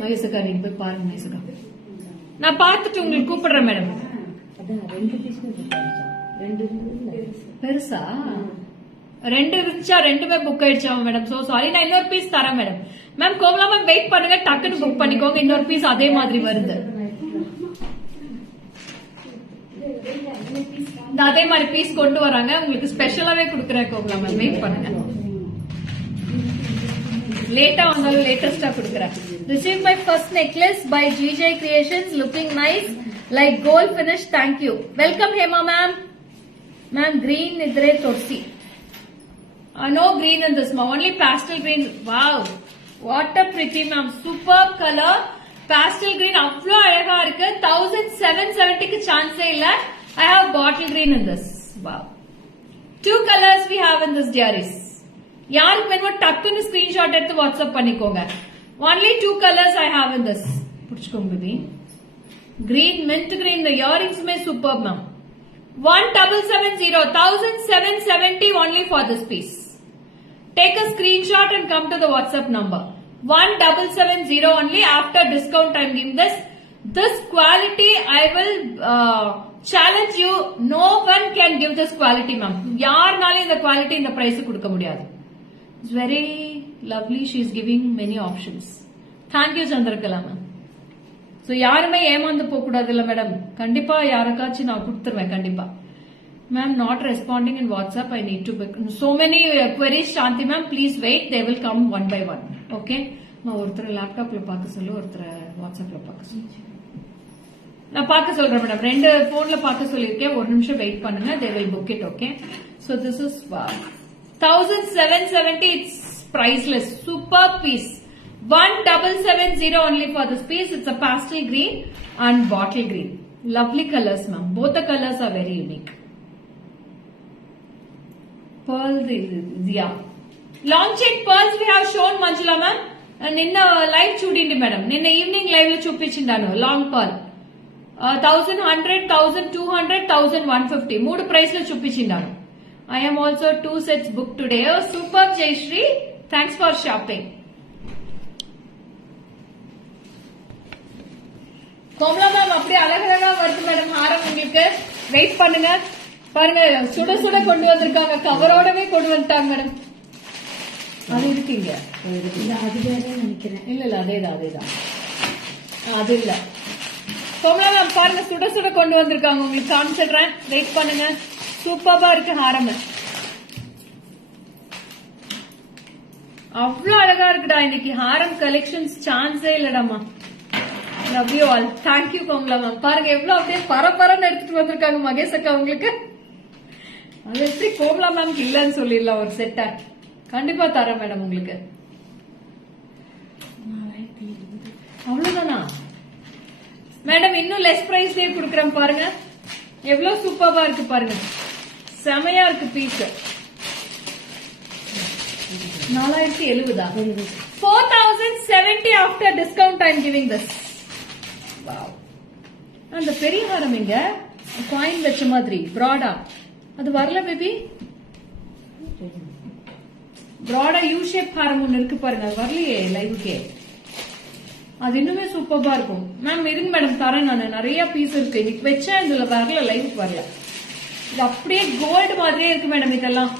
Mayusaka நீங்க போய் பாருங்க mayusaka. நான் பார்த்துட்டு உங்களுக்கு கூப்பிடுறேன் மேடம். அதான் ரெண்டு பீஸ் ரெண்டு பெருசா ரெண்டு இருந்துச்சா, ரெண்டுமே புக் ஆயிடுச்சா மேடம். சோ சாரி, நான் இன்னொரு பீஸ் தரேன் madam. Ma'am Komala ma'am wait பண்ணுங்க, டக்குன்னு புக் பண்ணிக்கோங்க. இன்னொரு பீஸ் அதே மாதிரி வருது. அதே மாதிரி பீஸ் கொண்டு வராங்க, உங்களுக்கு ஸ்பெஷலாவே கொடுக்குறேன் கோமலா மேம், வெயிட் பண்ணுங்க. லேட்டா வந்தாலும் லேட்டஸ்டா கொடுக்குறேன். Receive my first necklace by GJ Creations, looking nice like gold finish. Thank you. Welcome Hema ma'am. Ma'am green idre torsi. No green in this ma'am, only pastel green. Wow, what a pretty ma'am, superb color. Pastel green avlo alaga irukku. 1770 ku chance illa. I have bottle green in this. Wow, two colors we have in this diaries. யாருக்கு வேணுமோ டக்குன்னு ஸ்கிரீன்ஷாட் எடுத்து வாட்ஸ்அப் பண்ணிக்கோங்க. Only two colors I have in this. புடிச்சுக்கோங்க baby. green, mint green. The earrings may superb, ma'am. 1770, 1770 only for this piece. Take a screenshot and come to the WhatsApp number. 1770 only. After discount I'm giving this. This quality I will challenge you. No one can give this quality, ma'am. யாருனாலும் இந்த quality இந்த price கொடுக்க முடியாது. It's very lovely. She is giving many options. Thank you, Chandrakala, ma'am. So யாருமே ஏமாந்து போக கூடாது இல்ல மேடம். கண்டிப்பா யாருக்காச்சும் நான் கொடுத்துருவேன் கண்டிப்பா. Ma'am, not responding in WhatsApp. I need to book. So many queries, Shanti ma'am. Please wait. They will come one by one. Okay? நான் ஒருத்தர் லேப்டாப்ல பார்க்க சொல்ல ஒருத்தர் வாட்ஸ்அப்ல பார்க்க சொல்லு. நான் பார்க்க சொல்றேன் மேடம். 2 போன்ல பார்க்க சொல்லிருக்கேன். ஒரு நிமிஷம் வெயிட் பண்ணுங்க. They will book it. Okay? So this is 1770. It's priceless. Super piece. 1770 only for this piece. It's a pastel green and bottle green. Lovely colors, ma'am. Both the colors are very unique. Pearl, yeah. Long chain pearls we have shown, Manjula ma'am. And in live chudindi madam. In evening live lo chupichindanu. Long pearl. 1100, 1200, 1150. Mood price lo chupichindanu. I am also 2 sets booked today. Oh, superb, Jayashri. Thanks for shopping. Komala மேம் அப்படியே அழகழகா வருது மேடம் ஹாரம் உங்களுக்கு. வெயிட் பண்ணுங்க. பாருங்க சுட சுட கொண்டு வந்திருக்காங்க. கவரோடவே கொண்டு வந்துட்டாங்க மேடம். அது இருக்கீங்க அது வேற நினைக்கிறேன். இல்ல அதேதான் அது இல்ல. கோமலா மேம் பாருங்க சுட சுட கொண்டு வந்திருக்காங்க. உங்களுக்கு காமிச்சிடுறேன். வெயிட் பண்ணுங்க. சூப்பர்பா இருக்கு ஹாரம். அவ்வளவு அழகா இருக்குடா இன்னைக்கு ஹாரம் கலெக்ஷன்ஸ். சான்ஸே இல்லடாமா. Love you all. Thank you, Komala ma'am. பாருங்க எவ்வளவு அப்படியே பரபரன்னு எடுத்துட்டு வந்திருக்காங்க மகேஷ் அக்கா உங்களுக்கு. அது எப்படி கோமலா மேம் இல்லன்னு சொல்லிடலாம் ஒரு செட்ட. கண்டிப்பா தரேன் மேடம் உங்களுக்கு. அவ்வளவுதானா மேடம்? இன்னும் லெஸ் பிரைஸ்லயே குடுக்கறேன் பாருங்க. எவ்வளவு சூப்பர்பா இருக்கு பாருங்க. செமையா இருக்கு பீஸ். 4070. 4070 after discount I am giving this. Wow. அந்த பெரிய ஹாரம் எங்க? காயின் வச்ச மாதிரி பிராடா அது வரல பேபி. பிராடா யூ ஷேப் ஹாரம் ஒன்னு இருக்கு பாருங்க. அது வரலையே லைவுக்கே. அது இன்னுமே சூப்பர்பா இருக்கும். மேம் இருங்க மேடம் தரேன். நான் நிறைய பீஸ் இருக்கு. இன்னைக்கு வச்சேன். இதுல வரல, லைவுக்கு வரல. இது அப்படியே கோல்டு மாதிரியே இருக்கு மேடம். இதெல்லாம்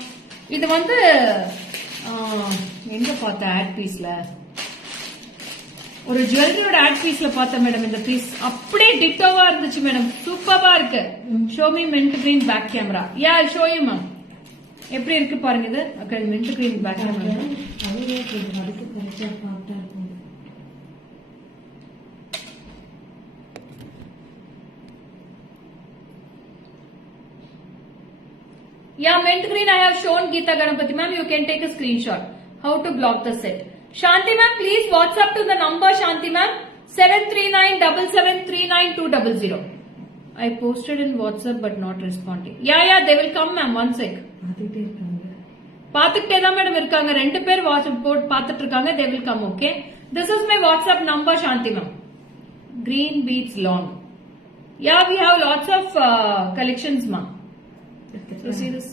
இது வந்து எங்க பார்த்த ஆட் பீஸ்ல ஒரு ஜுவல்லரியோட ஆட் பீஸ்ல பார்த்தேன் மேடம். இந்த பீஸ் அப்படியே டிட்டோவா இருந்துச்சு மேடம். சூப்பர்பா இருக்கு. Show me mint green back camera. Ya show you ma'am. எப்படி இருக்கு பாருங்க இது. அக்கா mint green back camera. Yeah, mint green I have shown Geeta Ganapati ma'am. You can take a screenshot. How to block the set. Shanti ma'am, please WhatsApp to the number Shanti ma'am 73977392200. I posted in WhatsApp but not responding. Yeah, they will come ma'am. One sec. பாத்துக்கிட்டே தான் மேடம் இருக்காங்க. 2 பேர் WhatsApp boat பாத்துட்டு இருக்காங்க. They will come, okay? This is my WhatsApp number Shanti ma'am. Green beads long. Yeah, we have lots of collections ma'am. So see this.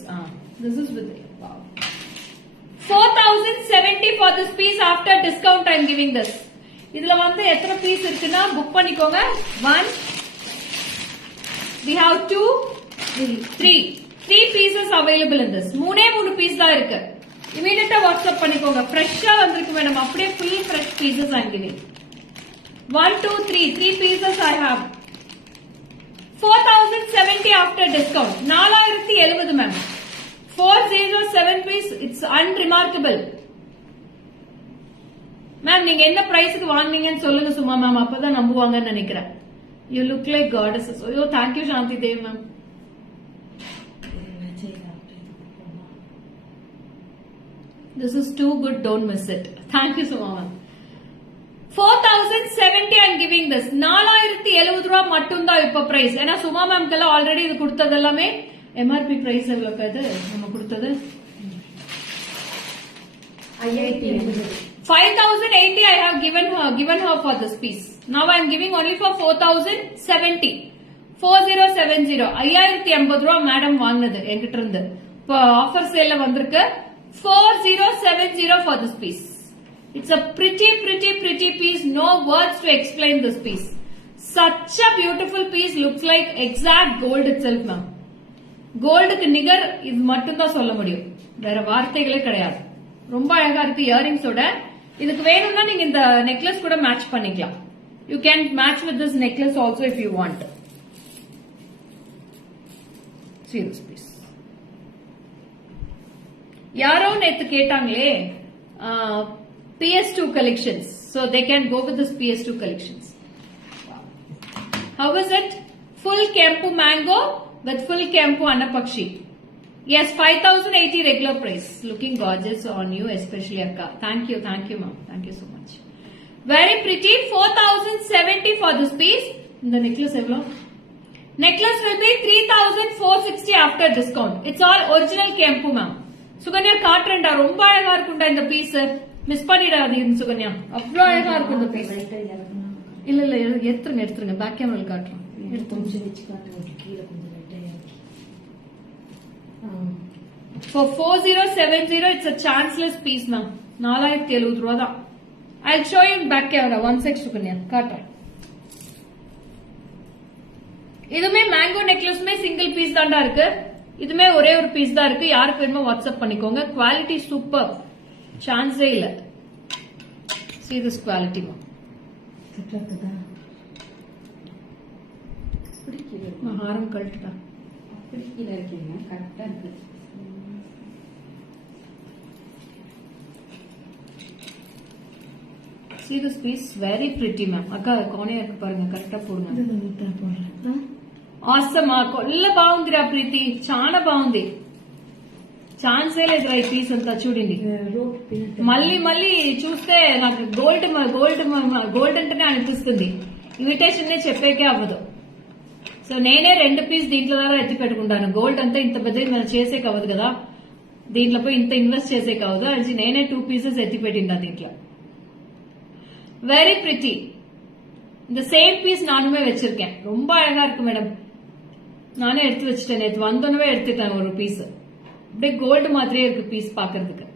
This is with it. Wow. 4070 for this piece after discount I am giving this. இதுல வந்து எத்தனை பீஸ் இருக்குன்னா புக் பண்ணிக்கோங்க. 1 we have 2 3 pieces available in this. 3 பீஸ் தான் இருக்கு. இமிடியேட்டா வாட்ஸ்அப் பண்ணிக்கோங்க. ஃப்ரெஷ்ஷா வந்திருக்கு மேடம். அப்படியே full fresh pieces I am giving. 1 2 3 pieces I have. 4070 after discount. 4070 ma'am. 407 piece. It's unremarkable. மேம் நீங்க என்ன பிரைஸ்க்கு வாங்குனீங்கன்னு சொல்லுங்க சும்மா மேம். அப்பதான் நம்புவாங்கன்னு நினைக்கிறேன். You look like goddesses. Oh, thank you Shanti Dev ma'am. This is too good. Don't miss it. Thank you Suma ma'am. 4070 I am giving this. 4070 ரூபாய் மட்டும் தான் இப்ப பிரைஸ். ஏன்னா சுமா மேம்க்கெல்லாம் ஆல்ரெடி இது கொடுத்தது எல்லாமே எம்ஆர்பி பிரைஸ் எவ்வளவு இது நம்ம கொடுத்தது 5080. 5,080 I have given her for this piece. Now I am giving only for 4,070. 4070 580 ரூபாய் மேடம் வாங்குனது என்கிட்ட இருந்து. இப்போ ஆஃபர் சேல்ல வந்திருக்கு 4070 for this piece. It's a pretty piece. No words to explain this piece. Such a beautiful piece. Looks like exact gold itself, ma'am. கோல்டுக்கு நிகர் இது மட்டும் தான் சொல்ல முடியும், வேற வார்த்தைகளே கிடையாது. ரொம்ப அழகா இருக்கு இயரிங்ஸோட. இதுக்கு வேணும்னா நீங்க இந்த நெக்லஸ் கூட மேட்ச் பண்ணிக்கலாம். You can match with this necklace also if you want. See this piece. யாரோ நேத்து கேட்டாங்களே PS2 collections, so they can go with this PS2 collections. How is it? Full Kempu mango with full Kempu Annapakshi. Yes, 5,080 regular price. Looking gorgeous on you, especially Akka. Thank you ma'am. Thank you so much. Very pretty. 4,070 for this piece. The necklace evlo? Necklace will be 3,460 after discount. It's all original Kempu ma'am. Sukanya காட்டுறேன்டா, ரொம்ப அழகா இருக்கும்டா இந்த piece. Miss பண்ணிடாதீங்க சுகன்யா, அவ்வளவு அழகா இருக்கும் இந்த பீஸ். இல்ல எடுத்துருங்க பேக் கேமரா காட்டுறோம். For 4070 it's a chanceless piece ma'am. 4,070 ரூபாய் தான். I'll show you in back camera. One sec Sukanya காட்டுறேன். இதுமே மேங்கோ நெக்லஸ்மே சிங்கிள் பீஸ் தான்டா இருக்கு. இதுமே ஒரே ஒரு பீஸ் தான் இருக்கு. யாருக்கு வேணுமோ வாட்ஸ்அப் பண்ணிக்கோங்க. குவாலிட்டி சூப்பர், சான்ஸே இல்ல. See this quality ma'am. ஹாரம் கழட்டுடா. See this piece, very pretty ma'am. అక్క కోనే ఇருக்கு பாருங்க, కరెక్టా పోடுங்க. Awesome కొల్ల బాగుందిరా ప్రీతి, చాలా బాగుంది. ఛాన్సే లేదురా ఈ పీస్ అంతా చూడండి. మళ్ళీ చూస్తే నాకు గోల్డ్ అంటేనే అనిపిస్తుంది. ఇన్విటేషన్ చెప్పేకే అవ్వదు. సో నేనే 2 పీస్ దీంట్లో ద్వారా ఎత్తి పెట్టుకుంటాను. గోల్డ్ అంతా ఇంత పెద్దది మనం చేసేకి అవ్వదు కదా, దీంట్లో పోయి ఇంత ఇన్వెస్ట్ చేసేకి అవ్వదు అని నేనే 2 పీసెస్ ఎత్తి పెట్టిండా దీంట్లో. Very pretty. இந்த சேம் பீஸ் நானுமே வச்சிருக்கேன். ரொம்ப அழகா இருக்கு மேடம். நானே எடுத்து வச்சுட்டேன். நேற்று வந்தோன்னே எடுத்துட்டேன் ஒரு பீஸ். அப்படியே கோல்டு மாதிரியே இருக்கு பீஸ் பாக்குறதுக்கு.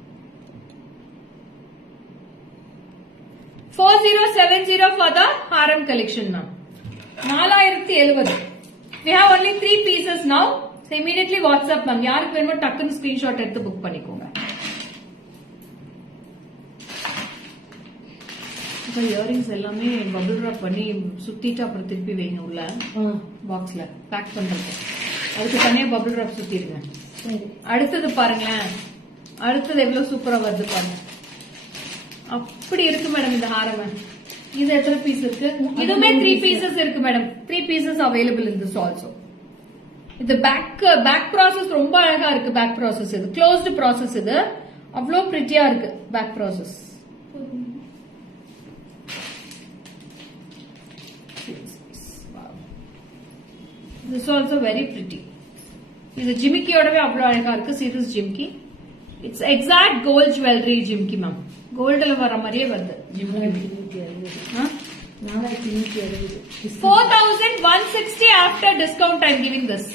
4070 for the harem collection now. 4,070. We have only 3 pieces now. So immediately WhatsApp ma'am. யாருக்கு வேணுமோ டக்குன்னு ஸ்கிரீன்ஷாட் எடுத்து புக் பண்ணிக்கோங்க. இயரிங்ஸ் எல்லாமே பபிள் ராப் பண்ணி சுத்திட்டு அப்புறம் திருப்பி வைங்க உள்ள பாக்ஸ்ல பேக் பண்றது. அதுக்கு தனியா பபிள் ராப் சுத்திடுங்க. அடுத்தது பாருங்களேன், அடுத்தது எவ்வளவு சூப்பரா வருது பாருங்க. அப்படி இருக்கு மேடம் இந்த ஹாரம். இது எத்தனை பீஸ் இருக்கு? இதுமே 3 பீசஸ் இருக்கு மேடம். 3 pieces available in this also. இது பேக் ப்ராசஸ் ரொம்ப அழகா இருக்கு. பேக் ப்ராசஸ் இது க்ளோஸ்டு ப்ராசஸ். இது அவ்வளோ பிரிட்டியா இருக்கு back process. This also very pretty. இது ஜிமிக்கியோடவே அவ்வளோ அழகா இருக்கு. See this jimki. It's exact gold jewelry jimki ma'am. கோல்டுல வர மாதிரியே வருது. 4,160 after discount I am giving this.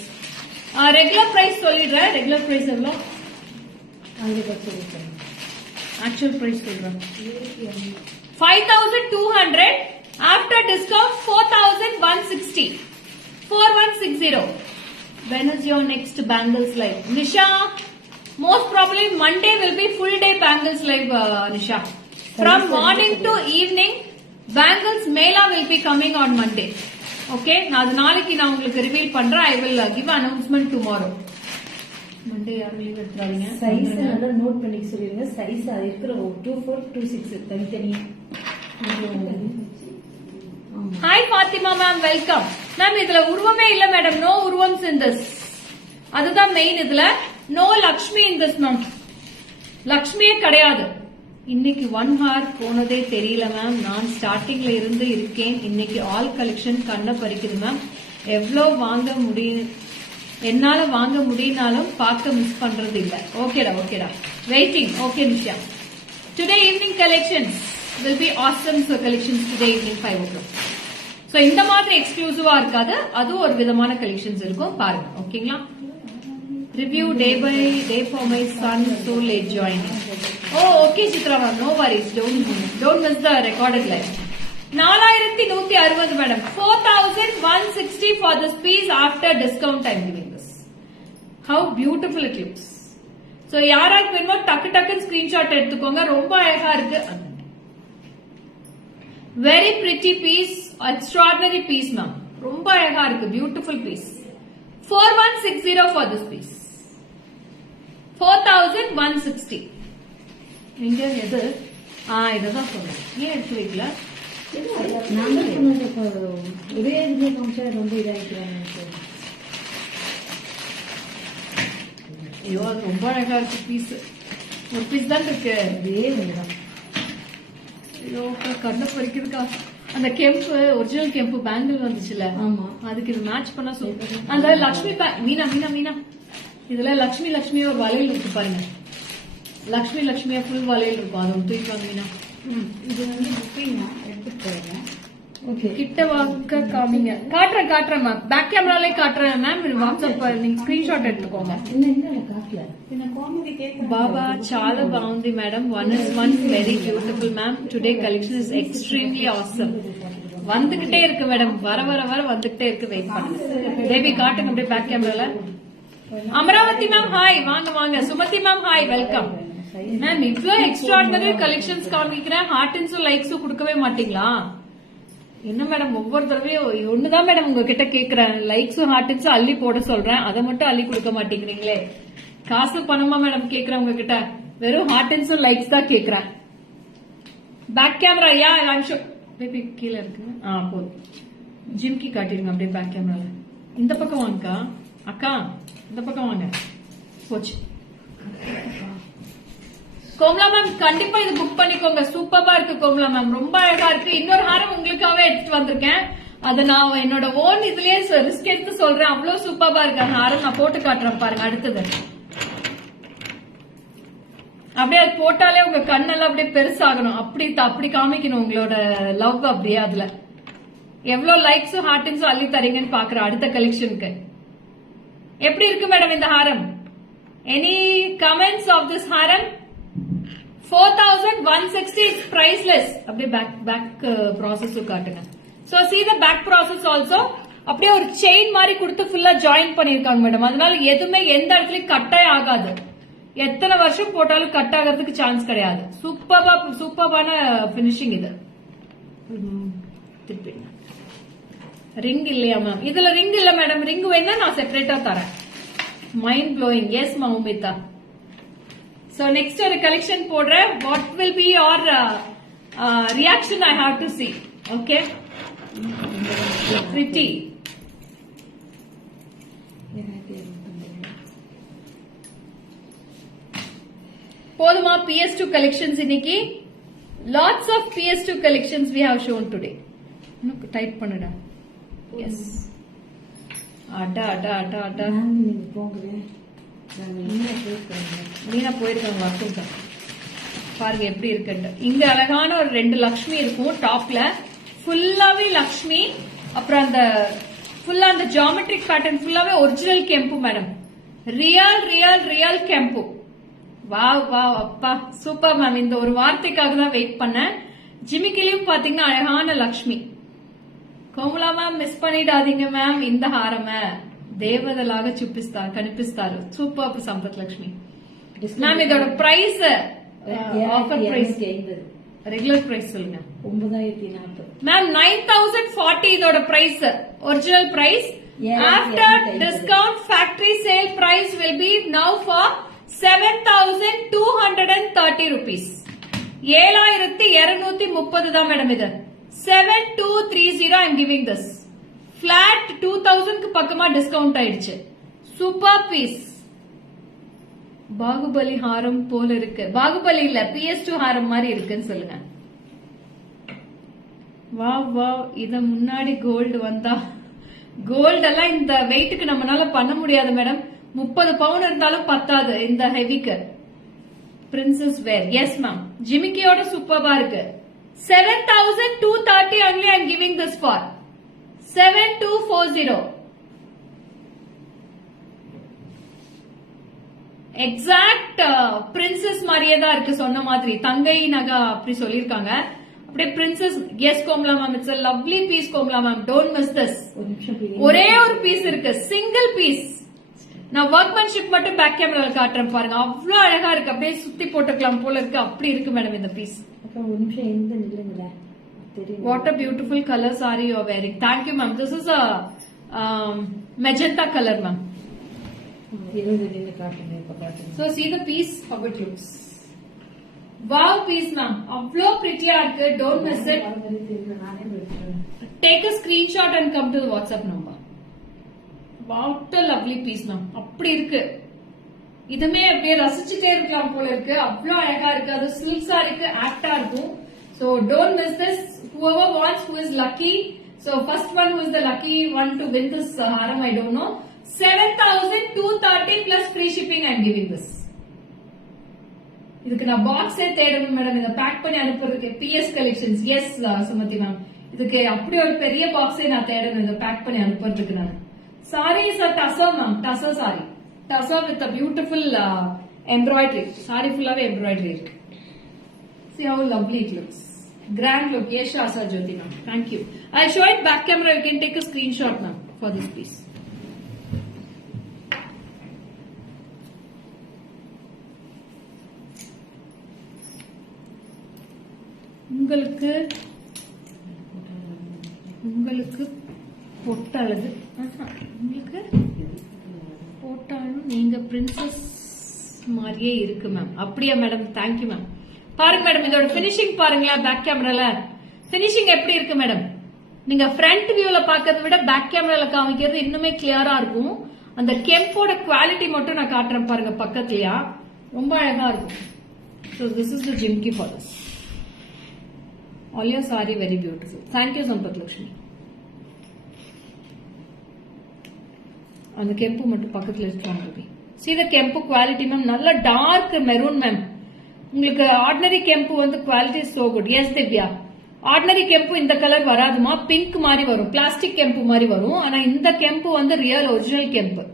Regular price சொல்லிடுறேன். ரெகுலர் பிரைஸ் எவ்வளோ? ஆக்சுவல் பிரைஸ் சொல்றேன் 5,200. after discount 4,160. 4160. When is your next bangles live? Nisha, most probably Monday will be full day bangles live, Nisha. From morning to evening, bangles mela will be coming on Monday. Okay, அது நாளைக்கு நான் உங்களுக்கு ரிவீல் பண்றேன். I will give announcement tomorrow. Monday யாரும் leave எடுத்துறாதீங்க. Size நல்லா note பண்ணி சொல்லுங்க. சைஸ் அது இருக்கிற 24 26 தனித்தனியா. Hi Fathima ma'am, welcome ma'am. இதுல உருவமே இல்ல மேடம். நோ உருவம்ஸ் இன் திஸ். அதுதான் மெயின். இதுல no Lakshmi in this ma'am. லக்ஷ்மியே கிடையாது. இன்னைக்கு 1 hour போனதே தெரியல மேம். நான் ஸ்டார்டிங்ல இருந்து இருக்கேன். இன்னைக்கு ஆல் கலெக்ஷன் கண்ண பறிக்குது மேம். எவ்வளவு வாங்க முடியும், என்னால வாங்க முடியினாலும் பார்க்க மிஸ் பண்றது இல்ல. ஓகேடா waiting. Okay Nisha, Today evening collections will be awesome. So collections today evening 5 o'clock. So இந்த மாதிரி எக்ஸ்க்ளூசிவா இருக்காது, அது ஒரு விதமான கலெக்ஷன்ஸ் இருக்கும் பாருங்க. ஓகேங்களா? Review day by day for my son, so late joining. Oh, okay Chitra ma'am, no worries, don't miss the recorded live. 4160 madam, 4160 for this piece after discount I'm giving this. How beautiful it looks. So யாராருக்கு வேணுமோ டக்கு டக்குன்னு ஸ்கிரீன்ஷாட் எடுத்துக்கோங்க, ரொம்ப அழகா இருக்கு. Very pretty piece, extraordinary piece ma'am, ரொம்ப அழகா இருக்கு, beautiful piece. 4160 for this piece. 4160. இங்க எது? இதுதான் சொன்னேன். ஏன் எடுத்து வைக்கல? நாங்க சொன்னது ஒரே இதுல காமிச்சா ரொம்ப இதாயிக்கிறாங்க. ஐயோ அது ரொம்ப அழகா இருக்கு பீஸ். ஒரு பீஸ் தான் இருக்கு. அதே ஒண்ணுதான். ஐயோ கண்ணை பறிக்கிறதுக்கா. அந்த கெம்பு ஒரிஜினல் கெம்பு பேங்கிள் வந்துச்சுல, ஆமா, அதுக்கு இது மேட்ச் பண்ணா சூப்பர். அந்த லட்சுமி மீனா மீனா மீனா இதுல லட்சுமியா ஒரு வளையல் இருக்கு பாருங்க. லட்சுமியா ஃபுல் வளையல் இருக்கும், அது தூக்கிவாங்க மீனா. இது வந்து புக்கிங் எடுத்துட்டு போறேன். ஓகே, கிட்ட வாங்க காமிங்க. காட்டுறேன் மேம், பேக் கேமராலே காட்டுறேன் மேம். வாட்ஸ்அப் நீங்க ஸ்கிரீன்ஷாட் எடுத்துக்கோங்க. என்ன காட்டல బాబా చాలా బాగుంది madam. one very beautiful ma'am. Today collection is extremely awesome. வந்துகிட்டே இருக்கு மேடம், வர வந்துகிட்டே இருக்கு. வெயிட் பண்ணுங்க. பேபி காட்டுங்க அப்படியே பேக் கேமரால. அமராவதி மேம் ஹாய், வாங்க. Sumathi ma'am hi, welcome ma'am. இவ்ளோ எக்ஸ்ட்ராடினரி கலெக்ஷன்ஸ் காமிக்கிறேன், ஹார்டின்ஸும் லைக்ஸும் கொடுக்கவே மாட்டீங்களா? என்ன மேடம் ஒவ்வொரு தடவையும் ஒண்ணுதான் மேடம் உங்ககிட்ட கேக்குறேன், லைக்ஸும் ஹார்டின்ஸும் அள்ளி போட சொல்றேன், அதை மட்டும் அள்ளி கொடுக்க மாட்டேங்கிறீங்களே. காசு பணமா மேடம் கேக்குறேன் உங்ககிட்ட, வெறும் ஹார்டின்ஸும் லைக்ஸ் தான் கேக்குறேன். பேக் கேமரா யா பேபி கீழே இருக்கு. போதும். ஜிம்கி காட்டிருங்க அப்படியே பேக் கேமரால. இந்த பக்கம் வாங்கக்கா, அக்கா இந்த பக்கம் வாங்க. போச்சு. கோமலா மேம் கண்டிப்பா இது புக் பண்ணிக்கோங்க, சூப்பரா இருக்கு கோமலா மேம், ரொம்ப அழகா இருக்கு. இன்னொரு ஹாரம் உங்களுக்காகவே எடுத்துட்டு வந்திருக்கேன், அதை நான் என்னோட ஓன் இதுலயே ரிஸ்க் எடுத்து சொல்றேன். அவ்வளவு சூப்பரா இருக்கு அந்த ஹாரம். நான் போட்டு காட்டுறேன் பாருங்க. அடுத்தது அப்படியே அது போட்டாலே உங்க கண்ணெல்லாம் அப்படியே பெருசாகணும், அப்படி காமிக்கணும் உங்களோட லவ். அப்படியே அதுல எவ்வளவு லைக்ஸும் ஹார்டின்ஸும் அள்ளி தரீங்கன்னு பாக்குறேன் அடுத்த கலெக்ஷனுக்கு. எப்படி இருக்கு மேடம் இந்த ஹாரம்? Any comments of this Haram? 4160 is priceless. அப்படியே பேக் ப்ராசஸ் காட்டுங்க. So see the back process also. அப்படியே ஒரு செயின் மாதிரி கொடுத்து ஃபுல்லா ஜாயின் பண்ணிருக்காங்க மேடம். அதனால எதுவுமே எந்த இடத்துலயும் கட்டே ஆகாது. எத்தனை வருஷம் போட்டாலும் கட் ஆகிறதுக்கு சான்ஸ் கிடையாது. சூப்பரான பினிஷிங் இது. ரிங் இல்லையா மேம்? இதுல ரிங் இல்ல மேடம், ரிங் வேணா நான் செப்பரேட்டா தரேன். Mind blowing. Yes Moumita. So next ஒரு கலெக்ஷன் போடுறேன். What will be your reaction? I have to see. Okay. Pretty. போதுமா PS2 collections இன்னைக்கு? Lots of PS2 collections we have shown today. Tight பண்ணுடா. Yes. அடா. நீங்க போங்க. மீனா போயிருக்காங்க வசூல் பாருங்க எப்படி இருக்கு. இங்க அழகான ஒரு 2 லக்ஷ்மி இருக்கும் டாப்ல, ஃபுல்லாவே லக்ஷ்மி. அப்புறம் அந்த ஃபுல்லா அந்த ஜியோமெட்ரிக் பேட்டர்ன் ஃபுல்லாவே ஒரிஜினல் கெம்பு மேடம். ரியல் கெம்பு. வாவ் அப்பா சூப்பர் மேம். இந்த ஒரு வார்த்தைக்காக தான் வெயிட் பண்ணேன். ஜிமிக்கிலையும் பாத்தீங்கன்னா அழகான லக்ஷ்மி. கோமலா மேம் மிஸ் பண்ணிடாதீங்க மேம், இந்த ஹாரம దేవతలాగా కనిపిస్తారు. Super Sampath Lakshmi ma'am. இதோட price offer price regular price சொல்லுங்க. 9040 மேம். 9040 இதோட price, original price. After discount factory sale price will be now for 7230 rupees. 7230 தான் மேடம் இது. 7230 I am giving this. Plot 2000 பக்கமா டிஸ்கவுண்ட் ஆயிடுச்சு. Super piece. பாகுபலி ஹாரம் போல இருக்கு. பாகுபலி இல்ல, PS2 ஹாரம் மாதிரி இருக்குன்னு சொல்லுங்க. வாவ். இத முன்னாடி கோல்டு வந்தா, கோல்டு எல்லாம் இந்த வெயிட்டுக்கு நம்மளால பண்ண முடியாது மேடம். 30 பவுன் இருந்தாலும் பத்தாது இந்த ஹெவிக்கு. பிரின்சஸ் வேர் எஸ் மேம் ஜிமிக்கியோட சூப்பர்பா இருக்கு 7230 only I am giving this for 7240 exact princess மாதிரியே தான் இருக்கு சொன்ன மாதிரி தங்கை நகை அப்படி சொல்லிருக்காங்க அப்படியே princess yes Komala ma'am it's a lovely piece Komala ma'am don't miss this ஒரு நிமிஷம் please. ஒரே ஒரு பீஸ் இருக்கு சிங்கிள் பீஸ் நான் ஒர்க்மேன்ஷிப் மட்டும் பேக் கேமரால காட்டுறேன் பாருங்க அவ்வளவு அழகா இருக்கு அப்படியே சுத்தி போட்டுக்கலாம் போல இருக்கு அப்படி இருக்கு மேடம் இந்த பீஸ் அக்கா ஒரு நிமிஷம் எந்த நில்லுங்கள தெரியும் what a beautiful colour sari you are wearing thank you ma'am this is a magenta colour ma'am இருபது நின்று காட்டுங்க இப்ப காட்டுங்க So see the piece how it looks. Wow piece ma'am. அவ்ளோ pretty-ஆ இருக்கு. Don't miss it. நானே எடுத்துறேன் Take a screenshot and come to the WhatsApp number. What a lovely piece ma'am. அப்படி இருக்கு. இதுமே அப்படியே ரசிச்சுட்டே இருக்கலாம் போல இருக்கு. அவ்ளோ அழகா இருக்கு. அது silk saree-க்கு ஆப்டா இருக்கும். So don't miss this. Whoever wants who is lucky. So first one who is the lucky one to win this haram I don't know. 7230 plus free shipping I am giving this. இதுக்கு நான் பாக்ஸே தேடணும் மேடம் இதை pack பண்ணி அனுப்புறதுக்கு PS collections yes Sumathi ma'am இதுக்கு அப்படி ஒரு பெரிய பாக்ஸே நான் தேடணும் இதை பேக் பண்ணி அனுப்புறதுக்கு நான் சாரி இஸ் அ டசோ மேம் டசோ சாரி டசோ with a beautiful embroidery sari ஃபுல்லாவே எம்ப்ராய்டரி இருக்கு see how lovely it looks grand look yes Asha Jyoti ma'am thank you I'll show it back camera you can take a screenshot ma'am for this piece உங்களுக்கு உங்களுக்கு பொட்டழகு உங்களுக்கு போட்டாலும் நீங்க பிரின்சஸ் மாதிரியே இருக்கு மேம் அப்படியா மேடம் தேங்க்யூ மேம் பாருங்க மேடம் இதோட பினிஷிங் பாருங்களேன் பேக் கேமரால பினிஷிங் எப்படி இருக்கு மேடம் நீங்க ஃப்ரண்ட் வியூல பாக்கிறத விட பேக் கேமரால காமிக்கிறது இன்னுமே கிளியரா இருக்கும் அந்த கெம்போட குவாலிட்டி மட்டும் நான் காட்டுறேன் பாருங்க பக்கத்துலயா ரொம்ப அழகா இருக்கும் so this is the jimki for this all your saree very beautiful thank you Sampath Lakshmi அந்த கெம்பு மட்டும் பக்கத்துல இருக்கு see the கெம்பு குவாலிட்டி மேம் நல்ல டார்க் மெரூன் மேம் உங்களுக்கு ஆர்டினரி கெம்பு வந்து quality so good yes Divya ordinary கெம்பு இந்த கலர் வராதுமா பிங்க் மாதிரி வரும் பிளாஸ்டிக் கெம்பு மாதிரி வரும் ஆனா இந்த கெம்பு வந்து ரியல் ஒரிஜினல் கெம்பு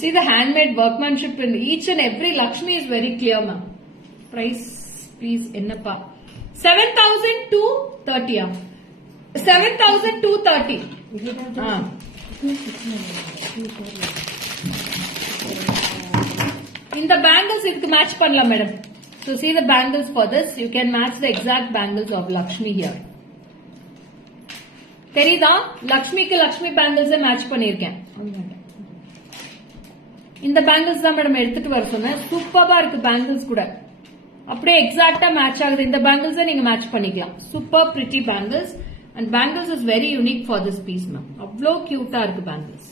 see the handmade workmanship in each and every Lakshmi is very clear ma'am price please என்னப்பா 7230 7230 இந்த பேங்கிள்ஸ் இதுக்கு மேட்ச் பண்ணலாம் madam so see the bangles for this you can match the exact bangles of Lakshmi here தெரியுதா லக்ஷ்மிக்கு Lakshmi bangles match பண்ணிருக்கேன் இந்த பேங்கிள்ஸ் தான் மேடம் எடுத்துட்டு வர சொன்னேன் சூப்பரா இருக்கு பேங்கிள்ஸ் கூட அப்படியே எக்ஸாக்டா மேட்ச் ஆகுது இந்த பேங்கிள்ஸ் நீங்க மேட்ச் பண்ணிக்கலாம் super pretty bangles and bangles is very unique for this piece ma'am அவ்வளோ கியூட்டா இருக்கு பேங்கிள்ஸ்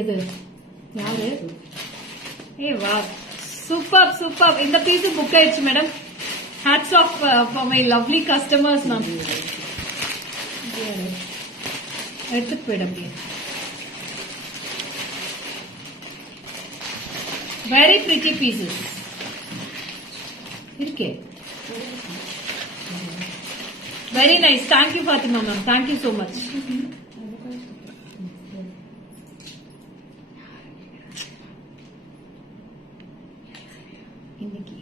எது யாரு ஏ வா சூப்பர் சூப்பர் இந்த பீஸ் புக் ஆயிடுச்சு madam hats off for my lovely customers ma'am எடுத்துட்டு போயிட அப்படியே very pretty pieces இருக்கே very nice thank you Fatima ma'am thank you so much இன்னைக்கு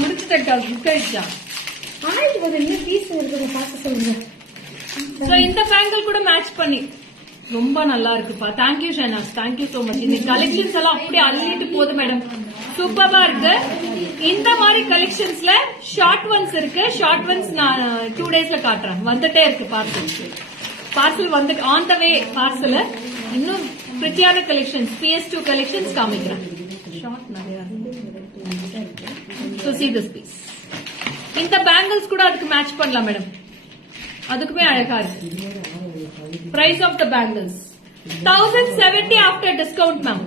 முடிச்சுட்டா புக் ஆயிடுச்சா ஆயிட்டு போது என்ன பீஸ் இருக்குது பார்த்து சொல்லுங்க சோ இந்த பேங்கிள் கூட மேட்ச் பண்ணி ரொம்ப நல்லா இருக்குப்பா தேங்க்யூ ஷனாஸ் தேங்க்யூ சோ மச் இந்த கலெக்ஷன்ஸ் எல்லாம் அப்படியே அள்ளிட்டு போகுது மேடம் சூப்பரா இருக்கு இந்த மாதிரி கலெக்ஷன்ஸ்ல ஷார்ட் ஒன்ஸ் இருக்கு ஷார்ட் ஒன்ஸ் நான் 2 டேஸ்ல காட்டுறேன் வந்துட்டே இருக்கு பார்சல் வந்து ஆன் த வே பார்சல் இன்னும் பிரிட்டியான கலெக்ஷன்ஸ் PS2 கலெக்ஷன்ஸ் காமிக்கிறேன் ஷார்ட் நிறைய so see this piece இந்த பேங்கிள்ஸ் கூட அதுக்கு மேட்ச் பண்ணலாம் மேடம் அதுக்குமே அழகா இருக்கு price of the bangles 1070 after discount ma'am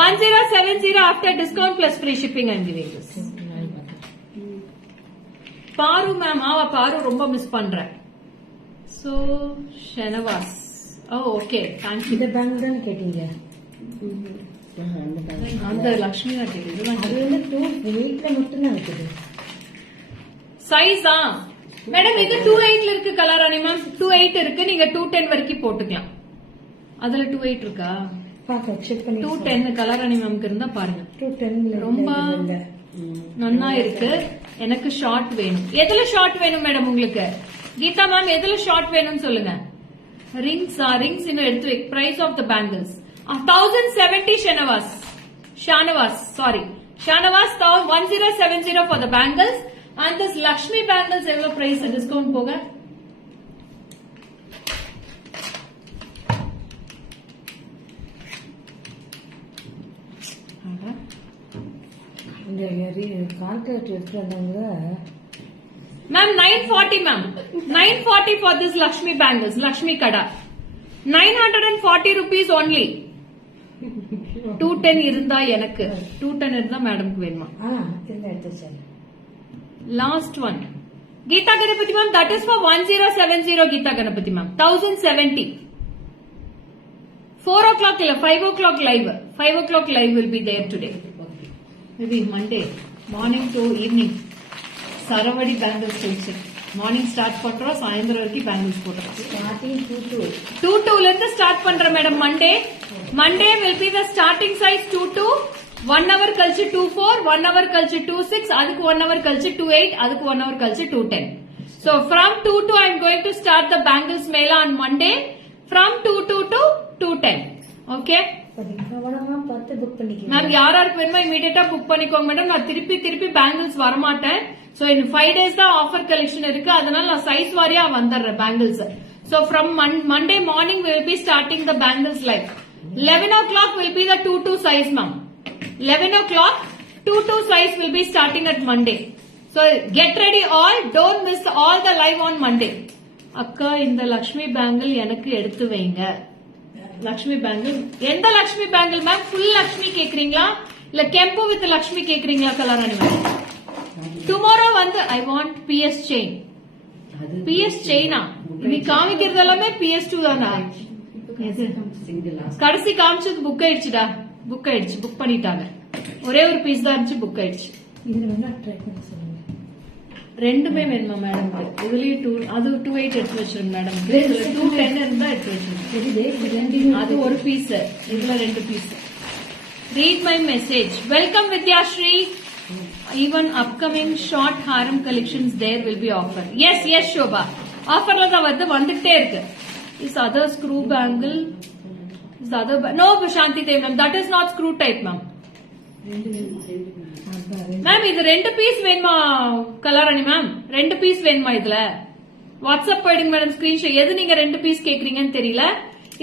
1070 after discount plus free shipping I'm giving this பாரு மேம் ஆவா பாரு ரொம்ப மிஸ் பண்றேன் So Shanavas. Oh, okay. Thank you. இந்த பேங்க் தான் கேட்டீங்க. அந்த லக்ஷ்மி கேட்டது. அது வந்து 2.8ல மட்டும் தான் இருக்குது. சைஸா மேடம் இது 2.8ல இருக்கு கலர் ராணி மேம். 2.8 இருக்கு. நீங்க 2.10 வரைக்கும் போட்டுக்கலாம். அதுல 2.8 இருக்கா? பாக்க செக் பண்ணி 2.10 கலர் ராணி மேம்க்கு இருந்தா பாருங்க. 210 ரொம்ப நன்னா இருக்கு. எனக்கு ஷார்ட் வேணும். எதுல ஷார்ட் வேணும் மேடம் உங்களுக்கு? கீதா மேம் எதுல ஷார்ட் வேணும்னு சொல்லுங்க. ரிங்ஸ் இன்னும் எடுத்து வை. Price of the bangles 1070 Shahnawaz sorry Shahnawaz 1070 for the bangles and this Lakshmi bangles எவ்வளவு பிரைஸ் டிஸ்கவுண்ட் போக? இந்த கால்குலேட்டர் எடுத்து வந்தவங்க ma'am 940 ma'am 940 for this Lakshmi bangles Lakshmi kada 940 rupees only. 210 இருந்தா எனக்கு 210 இருந்தா மேடம்க்கு வேணுமா? இருந்தா எடுத்து வச்சாங்க. Last one Geetha Ganapathi ma'am that is for 1070 Geetha Ganapathi ma'am 1070. 4 o'clock இல்ல 5 o'clock live 5 o'clock live will be there today. Maybe Monday morning to evening. சரவடி பேங்கிள்ஸ் கலெக்ஷன் மார்னிங் ஸ்டார்ட் பண்றோம். சாயந்தரம் வரைக்கும் பேங்கிள்ஸ் போட்டுறோம். ஸ்டார்டிங் 2.2 ல இருந்து ஸ்டார்ட் பண்றேன் madam. Monday will be the starting size 2.2. 1 hour கழிச்சு 2.4, 1 hour கழிச்சு 2.6, அதுக்கு 1 hour கழிச்சு 2.8, அதுக்கு 1 hour கழிச்சு 2.10. So from 2.2 I am going to start the bangles mela on Monday from 2.2 to 2.10. Okay? பார்த்து புக் பண்ணிக்கலாம். மேம் யாருக்கு வேணுமோ இமீடியட்டா புக் பண்ணிக்கோங்க மேடம். நான் திருப்பி பேங்கிள்ஸ் வரமாட்டேன். சோ in 5 days தான் ஆஃபர் கலெக்ஷன் இருக்கு. அதனால நான் சைஸ் வாரியா வந்துடுறேன் bangles. So from Monday morning we will be starting the bangles live. 11 o'clock will be the 2.2 size ma'am. 11 o'clock 2.2 size will be starting at Monday. So get ready all. Don't miss all the live on Monday. அக்கா இந்த லக்ஷ்மி பேங்கிள் எனக்கு எடுத்து வைங்க. லக்ஷ்மி பேங்கிள் எந்த Lakshmi bangle ma'am? Full Lakshmi கேக்குறீங்களா இல்ல கெம்பு வித் லக்ஷ்மி கேக்குறீங்களா கலராணி மேம்? டுமாரோ வந்து I want PS chain. PS செயினா நீ காமிக்கிறது எல்லாமே PS2 தானா? கடைசி காமிச்சது புக் ஆயிடுச்சுடா. புக் பண்ணிட்டாங்க. ஒரே ஒரு பீஸ் தான் இருந்துச்சு, புக் ஆயிடுச்சு. இதுல வேணா ட்ரை பண்ணி சொல்லுங்க. ரெண்டுமே வேணுமா மேடம்? இதுலயும் 2.8 எடுத்து வச்சிருங்க மேடம். 2.10 இருந்தா எடுத்து வச்சிருங்க. அது ஒரு பீஸ், இதுல 2 piece. Read my message. Welcome Vidyashree. Even upcoming short harem collections there will be offer. Yes Shobha. ஆஃபர்ல தான் வந்துட்டே இருக்கு. This other screw bangle. This other no Shanti Dev ma'am. That is not screw type ma'am. Ma'am இது 2 பீஸ் வேணுமா கலராணி மேம்? 2 பீஸ் வேணுமா இதுல? வாட்ஸ்அப் போயிடுங்க மேடம் ஸ்கிரீன்ஷாட். எது நீங்க 2 பீஸ் கேக்குறீங்கன்னு தெரியல.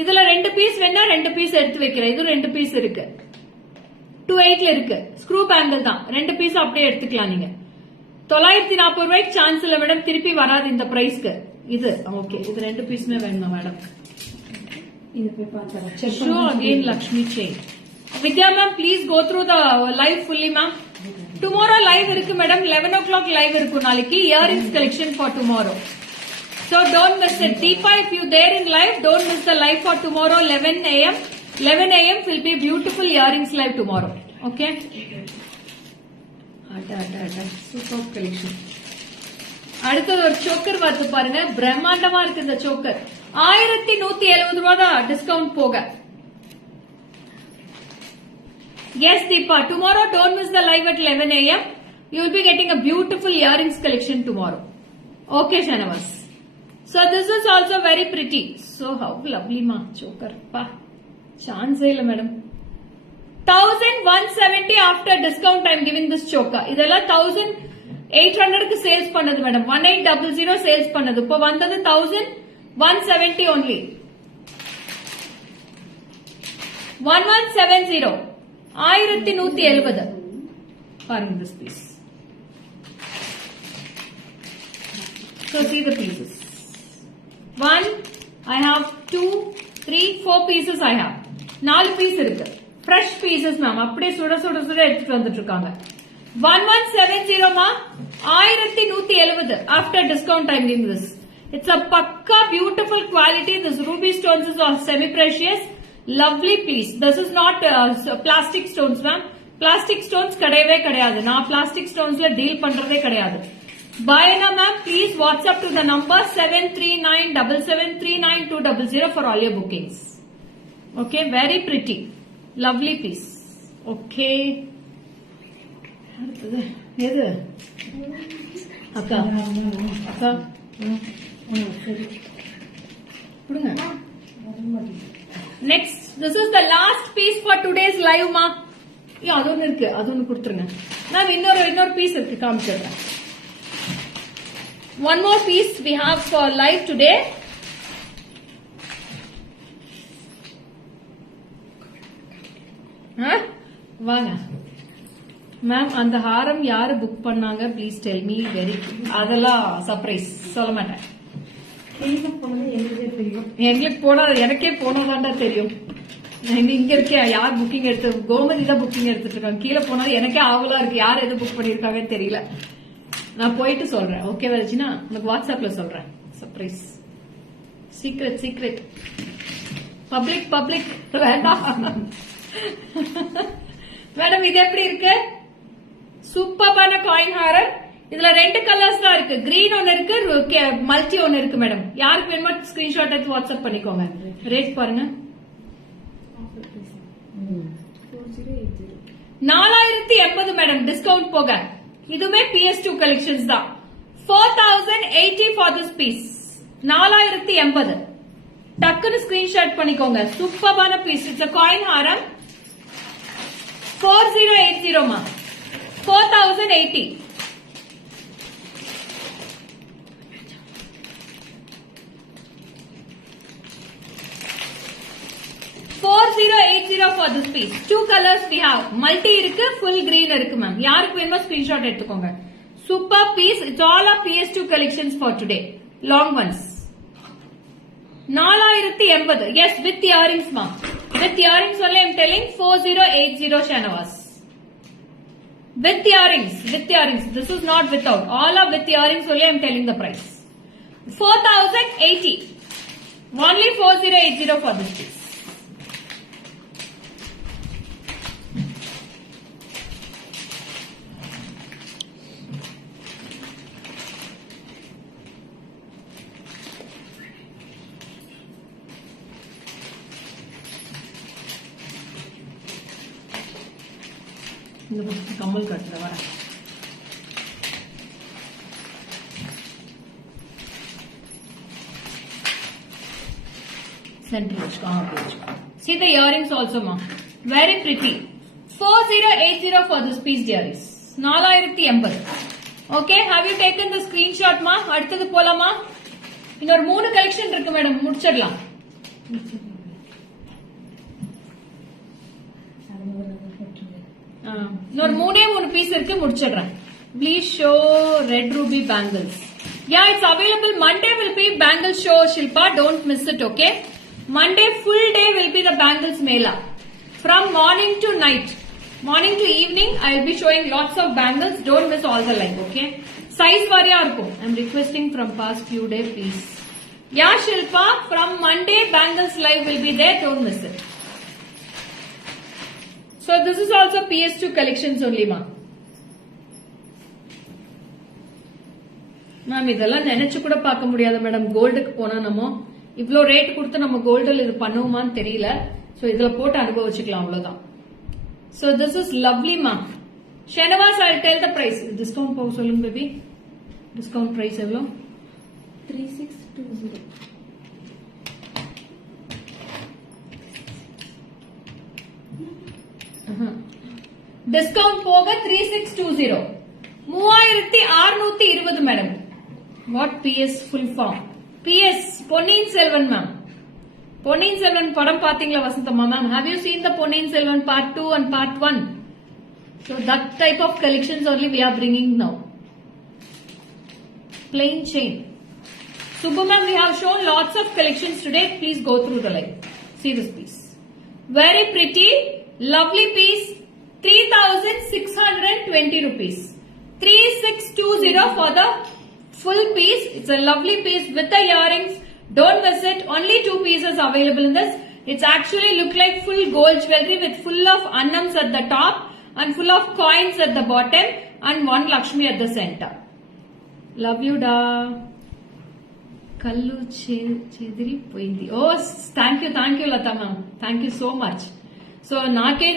இதுல 2 பீஸ் வேணா 2 பீஸ் எடுத்து வைக்கிறேன். இது 2 பீஸ் இருக்கு. 2.8ல இருக்கு. ஸ்க்ரூ பேங்கிள் தான். 2 பீஸ் அப்படியே எடுத்துக்கலாம் நீங்க. 940 ரூபாய்க்கு சான்ஸ் இல்ல மேடம். திருப்பி வராது இந்த பிரைஸ்க்கு. இது ஓகே. இது 2 பீஸ்மே வேணுமா மேடம்? இது போய் பார்த்தா show again Lakshmi chain. Vidya ma'am please go through the live fully ma'am. Tomorrow live இருக்கு மேடம். 11 o'clock லைவ் இருக்கும் நாளைக்கு. Earrings collection for tomorrow. So don't miss it. Deepa, if you there in live, don't miss the live for tomorrow 11 a.m. 11 a.m. will be beautiful earrings live tomorrow. Okay? Super collection. அடுத்தது ஒரு சோக்கர் வருது பாருங்க. பிரம்மாண்டமா இருக்கு இந்த சோக்கர். 1170 ரூபாய் தான் டிஸ்கவுண்ட் போக. Yes Deepa, tomorrow don't miss the live at 11 a.m. You will be getting a beautiful earrings collection tomorrow. Okay Shanavas. So this is also very pretty. So how lovely ma choker pa chance illa madam. 1170 after discount I am giving this choker. Idella 1800 ku sales pannadu madam. 1800 sales pannadu. Ipo vandadu 1170 only. 1170 1170 பாருங்க this piece. So see the pieces. 1 I have 2 3 4 pieces I have. 4 பீஸ் இருக்கு. fresh pieces ma'am. அப்படியே சுட எடுத்துட்டு வந்துட்டு இருக்காங்க. 1170 மா 1170 after discount I am giving this. It's a pakka beautiful quality. This ruby stones is of semi-precious. Lovely piece. This is not plastic stones, ma'am. Plastic stones kadeve kadayadu. Na plastic stones la deal pandrathe kadayadu. Buyana ma'am, please WhatsApp to the number 73977392200 for all your bookings. Okay, very pretty. Lovely piece. Okay. எது அக்கா அக்கா next this is the last piece for today's live மா. அது ஒண்ணு இருக்கு, அது ஒண்ணு கொடுத்துருங்க மேம். இன்னொரு பீஸ் இருக்கு, காமிச்சிடுறேன். One more piece we have for live today. வாங்க மேம். அந்த ஹாரம் யாரு புக் பண்ணாங்க ப்ளீஸ் டெல் மீ. வெரி அதெல்லாம் சர்ப்ரைஸ் சொல்ல மாட்டேன். எங்களுக்கு போனா எனக்கே போனதாண்டா தெரியும். இங்க இருக்கேன் யார் புக்கிங் எடுத்து, கோமதி தான் புக்கிங் எடுத்துட்டு இருக்காங்க. கீழே போனாலும் எனக்கே ஆவலா இருக்கு யார் எது புக் பண்ணிருக்காங்கன்னு தெரியல. நான் போயிட்டு சொல்றேன். ஓகே வச்சுன்னா உனக்கு வாட்ஸ்அப்ல சொல்றேன். Surprise, secret. பப்ளிக் வேண்டாம் மேடம். இது எப்படி இருக்கு? சூப்பரான காயின் ஹாரம். இதுல 2 கலர்ஸ் தான் இருக்கு. கிரீன் ஒன்னு இருக்கு, மல்டி ஒன்னு இருக்கு மேடம். யாருக்கு வேணுமோ ஸ்கிரீன்ஷாட் எடுத்து வாட்ஸ்அப் பண்ணிக்கோங்க. ரேட் பாருங்க, 4080 மேடம், டிஸ்கவுண்ட் போக. இதுமே PS2 கலெக்ஷன்ஸ் தான். 4080 ஃபார் திஸ் பீஸ். 4080. டக்குன்னு ஸ்கிரீன்ஷாட் பண்ணிக்கோங்க. சூப்பரான பீஸ். இட்ஸ் காயின் ஹாரம். 4080 மா, 4080. for this piece. 2 colors we have. Multi இருக்கு, full green இருக்கு மேம். யாருக்கு வேணுமோ ஸ்கிரீன்ஷாட் எடுத்துக்கோங்க. Super piece. It's all of PS2 collections for today. Long ones. 4080. Yes, with earrings ma'am. With earrings only I am telling 4080 Shanavas. With earrings. This is not without. All are with earrings only I am telling the price. 4080. Only 4080 for this piece. கம்மல் கட்டுற வர சென்டர் வச்சுக்கோ. See the earrings also ma, very pretty. 4080 for this piece dearies. 4080. Okay, have you taken the screenshot ma? அடுத்தது போலாமா? இன்னொரு 3 கலெக்ஷன் இருக்கு மேடம், முடிச்சிடலாம். இன்னொரு 3 பீஸ் இருக்கு, முடிச்சிடுறேன். Please show red ruby bangles. Yeah, it's available. Monday will be bangle show, Shilpa. Don't miss it, okay? Monday full day will be the bangles mela. From morning to night. Morning to evening, I will be showing lots of bangles. Don't miss all the live, okay? Size variya irukkum. I'm requesting from past few days, please. Yeah, Shilpa, from Monday bangles live will be there. Don't miss it. So this is also PS2 collections only ma. Ma'am இதெல்லாம் நினைச்சு கூட பார்க்க முடியாது மேடம். கோல்டுக்கு போனா நம்ம இவ்ளோ ரேட் கொடுத்து நம்ம கோல்டில் இது பண்ணுவோமான்னு தெரியல. சோ இதுல போட்டு அனுபவிச்சுக்கலாம், அவ்வளவுதான். சோ திஸ் இஸ் லவ்லி மா. Shahnawaz, I tell the price. Discount போக சொல்லுங்க பேபி. டிஸ்கவுண்ட் பிரைஸ் எவ்வளோ? 3620. டிஸ்கவுண்ட் போக 3620. 3620 madam. What PS full form? PS Ponniyin Selvan ma'am. Ponniyin Selvan படம் பாத்தீங்களா Vasanthamma ma'am? Have you seen the Ponniyin Selvan part 2 and part 1? So that type of collections only we are bringing now. Plain chain. Subbu ma'am, we have shown lots of collections today. Please go through the live. See this piece. Very pretty, lovely piece. 3620 rupees. 3620 for the full piece. It's a lovely piece with the earrings. Don't miss it. Only 2 pieces available in this. It's actually look like full gold jewelry with full of annams at the top and full of coins at the bottom and one Lakshmi at the center. Love you, da. Kallu chediri poindi. Oh, thank you, Lata ma'am. Thank you so much. So నాకే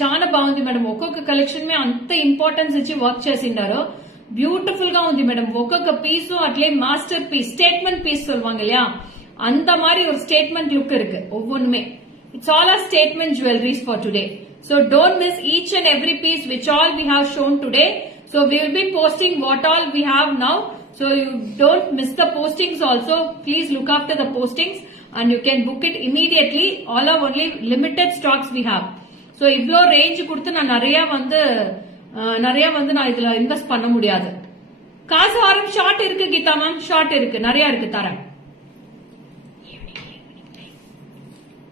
చాలా బాగుంది మేడం. ఒక్కొక్క కలెక్షన్ మే అంత ఇంపార్టెన్స్ ఇచ్చి వర్క్ చేసిండారు. பியூட்டிஃபுல் గా ఉంది மேடம். ஒவ்வொரு பீஸும் அட்லே மாஸ்டர் பீஸ், ஸ்டேட்மெண்ட் பீஸ் சொல்லுவாங்க இல்லையா, அந்த மாதிரி ஒரு ஸ்டேட்மெண்ட் லுக் இருக்கு ஒவ்வொன்றுமே. It's all R statement jewelleries for today. So don't miss each and every piece which all we have shown today. So we will be posting what all we have now. So you don't miss the postings also. Please look after the postings and you can book it immediately. All are only limited stocks we have. So இவ்ளோ ரேஞ்ச் கொடுத்து நான் நிறைய வந்து நான் இதுல இன்வெஸ்ட் பண்ண முடியாது. காசு ஆரம் ஷார்ட் இருக்கு கீதா மேம், ஷார்ட் இருக்கு, நிறைய இருக்கு தரேன்.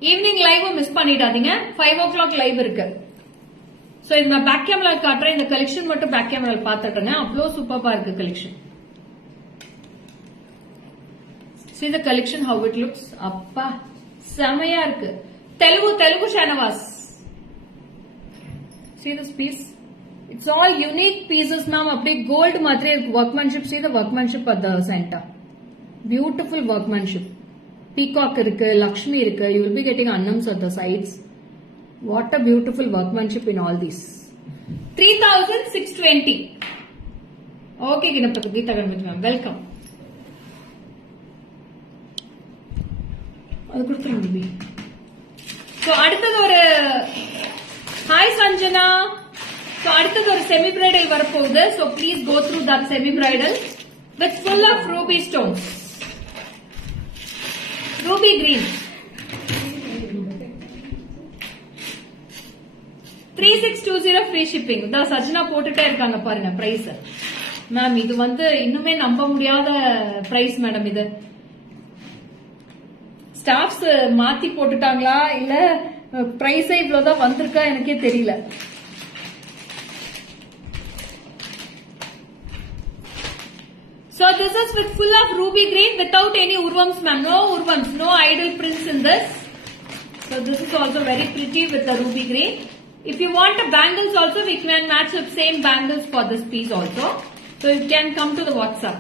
ஈவினிங் லைவ் மிஸ் பண்ணிடாதீங்க. 5 o'clock லைவ் இருக்கு. சோ இது நான் பேக் கேமரா காட்டுறேன். இந்த கலெக்ஷன் மட்டும் பேக் கேமரா பாத்துட்டேங்க. அவ்வளோ சூப்பரா இருக்கு collection. See the collection how it looks. அப்பா செமையா இருக்கு. தெலுங்கு Shanavas. See this piece. It's all unique pieces ma'am. அப்படியே கோல்ட் மாதிரி இருக்கு. workmanship. See the workmanship at the center. Beautiful workmanship. Peacock இருக்கு, Lakshmi இருக்கு. You will be getting annams at the sides. What a beautiful workmanship in all these. 3620. Okay Geeta Ganpati ma'am, welcome. அது கொடுத்துருங்க. So அடுத்தது ஒரு ஹாய் சஞ்சனா. So அடுத்தது ஒரு செமி பிரைடல் வரப்போகுது. So please go through that semi bridal with full of ruby stones. Ruby green. 3620 free shipping. இந்த சஜ்னா போட்டுட்டே இருக்காங்க பாருங்க பிரைஸ். மேம் இது வந்து இன்னுமே நம்ப முடியாத பிரைஸ் மேடம். இது ஸ்டாஃப்ஸ் மாத்தி போட்டுட்டாங்களா இல்ல பிரைஸே இவ்வளவுதான் வந்திருக்கா எனக்கே தெரியல. So this is with full of ruby green without any urvams ma'am. No urvams, no idle prints in this. So this is also very pretty with the ruby green. If you want the bangles also, we can match the same bangles for this piece also. So you can come to the WhatsApp.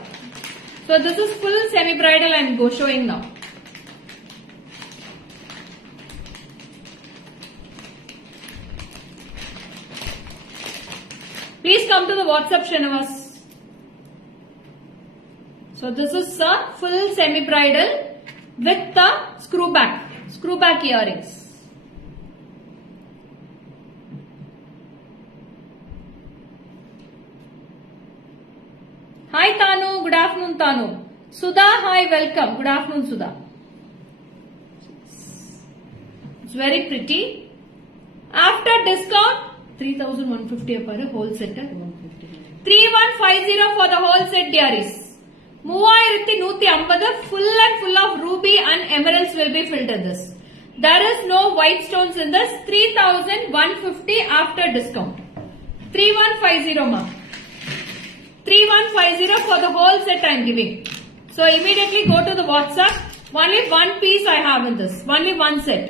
So this is full semi bridal and go showing now. Please come to the WhatsApp Shanavas. So this is a full semi bridal with the screw back earrings. Hi Tanu, good afternoon Tanu. Sudha, hi, welcome. Good afternoon Sudha. It's very pretty. After discount 3150 per whole set. 3150 for the whole set dearies. 3150 full of ruby and emeralds will be filled in this. There is no white stones in this. 3150 after discount. 3150 ma. 3150 for the whole set I am giving. So immediately go to the WhatsApp. Only one piece I have in this. Only one set.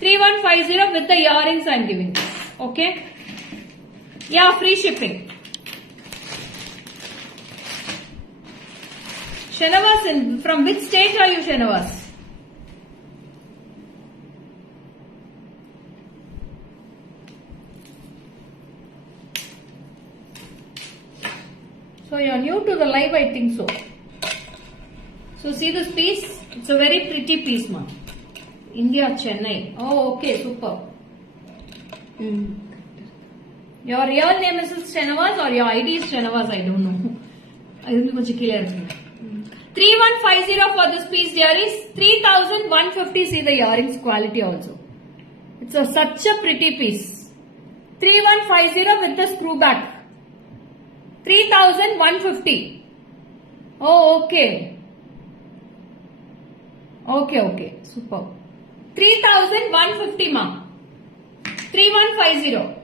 3150 with the earrings I am giving. Okay. Yeah, free shipping. Shanavas, from which state are you, Shanavas? So you are new to the live, I think so. So see this piece? It's a very pretty piece, ma. India, Chennai. Oh, okay, super. Your real name is Shanavas or your ID is Shanavas? I don't know. I don't know. 3150 for this piece, dearies. 3150. See the earrings quality also. It's such a pretty piece. 3150 with the screw back. 3150. Oh, okay. Okay. Super. 3150 ma. 3150.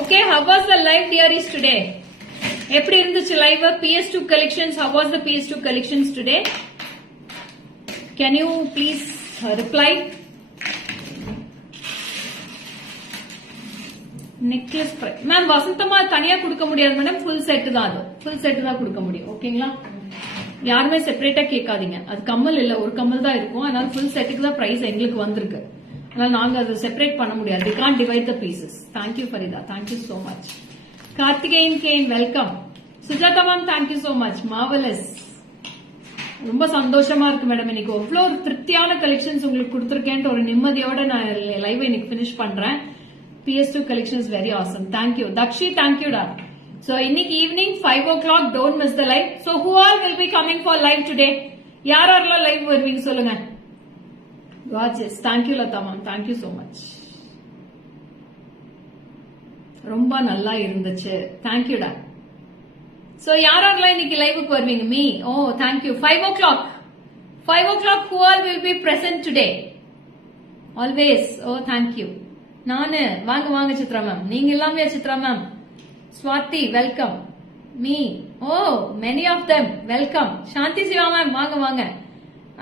Okay, how was the live dearies today? எப்படி இருந்துச்சு live? PS2 collections, how was the PS2 collections today? Can you please reply? Necklace ma'am Vasanthamma தனியா கொடுக்க முடியாது madam, full set தான். அது full set தான் கொடுக்க முடியும். ஓகேங்களா, யாருமே செப்பரேட்டா கேட்காதீங்க. அது கம்மல் இல்ல, ஒரு கம்மல் தான் இருக்கும். அதனால ஃபுல் செட்டுக்கு தான் பிரைஸ் எங்களுக்கு வந்திருக்கு. அதனால நாங்க அதை செப்பரேட் பண்ண முடியாது. we can't divide the pieces. thank you Farida, thank you so much. Karthikeyan can welcome. Sujatha ma'am thank you so much, marvelous. ரொம்ப சந்தோஷமா இருக்கு மேடம். இன்னைக்கு அவ்வளோ ஒரு திருப்தியான கலெக்ஷன்ஸ் உங்களுக்கு கொடுத்துருக்கேன்ட்டு ஒரு நிம்மதியோட நான் லைவ் இன்னைக்கு பினிஷ் பண்றேன். PS2 collection is very awesome. Thank you. Dakshi, thank you, da. So, இன்னைக்கு evening 5 o'clock, don't miss the live. So, who all will be coming for live today? யாரெல்லாம் live வருவீங்க சொல்லுங்க. Gorgeous. Thank you, Lata ma'am. Thank you so much. ரொம்ப நல்லா இருந்துச்சு. Thank you, da. So, யாரெல்லாம் இன்னைக்கு லைவுக்கு வருவீங்க? Me. Oh, thank you. 5 o'clock. 5 o'clock, who all will be present today? Always. Oh, thank you. நானு வாங்க வாங்க சித்ரா மேம். நீங்க எல்லாமே Chitra ma'am. Swathi welcome. Me oh many of them welcome. Shanthi Siva ma'am வாங்க வாங்க.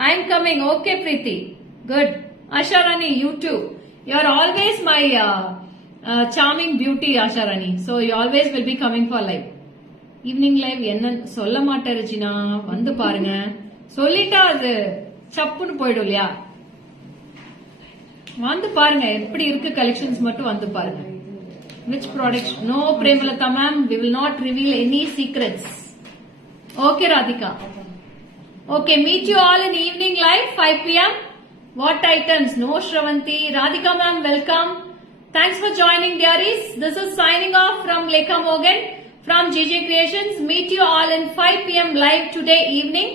I am coming. Okay Preethi good. Asha Rani you too. You are always my charming beauty Asha Rani. So you always will be coming for live. Evening live என்ன சொல்ல மாட்டேன் ரஜினா, வந்து பாருங்க. சொல்லிட்டா அது சப்புன்னு போயிடும் இல்லையா? வந்து பாருங்க எப்படி இருக்கு கலெக்ஷன்ஸ், மட்டும் வந்து பாருங்க. which products? No Premalata ma'am, we will not reveal any secrets. Okay Radhika. Okay, meet you all in evening live 5 p.m. What items? No Shravanti. Radhika ma'am welcome. Thanks for joining dearies. This is signing off from Lekha Morgan from GJ Creations. Meet you all in 5 p.m. live today evening.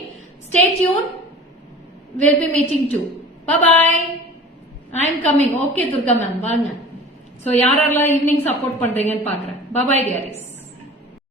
Stay tuned. We'll be meeting too. Bye bye. I am coming. Okay, Durga ma'am. வாங்க. So, யாரெல்லாம் evening support பண்றீங்கன்னு பாக்குறேன். Bye bye dearies.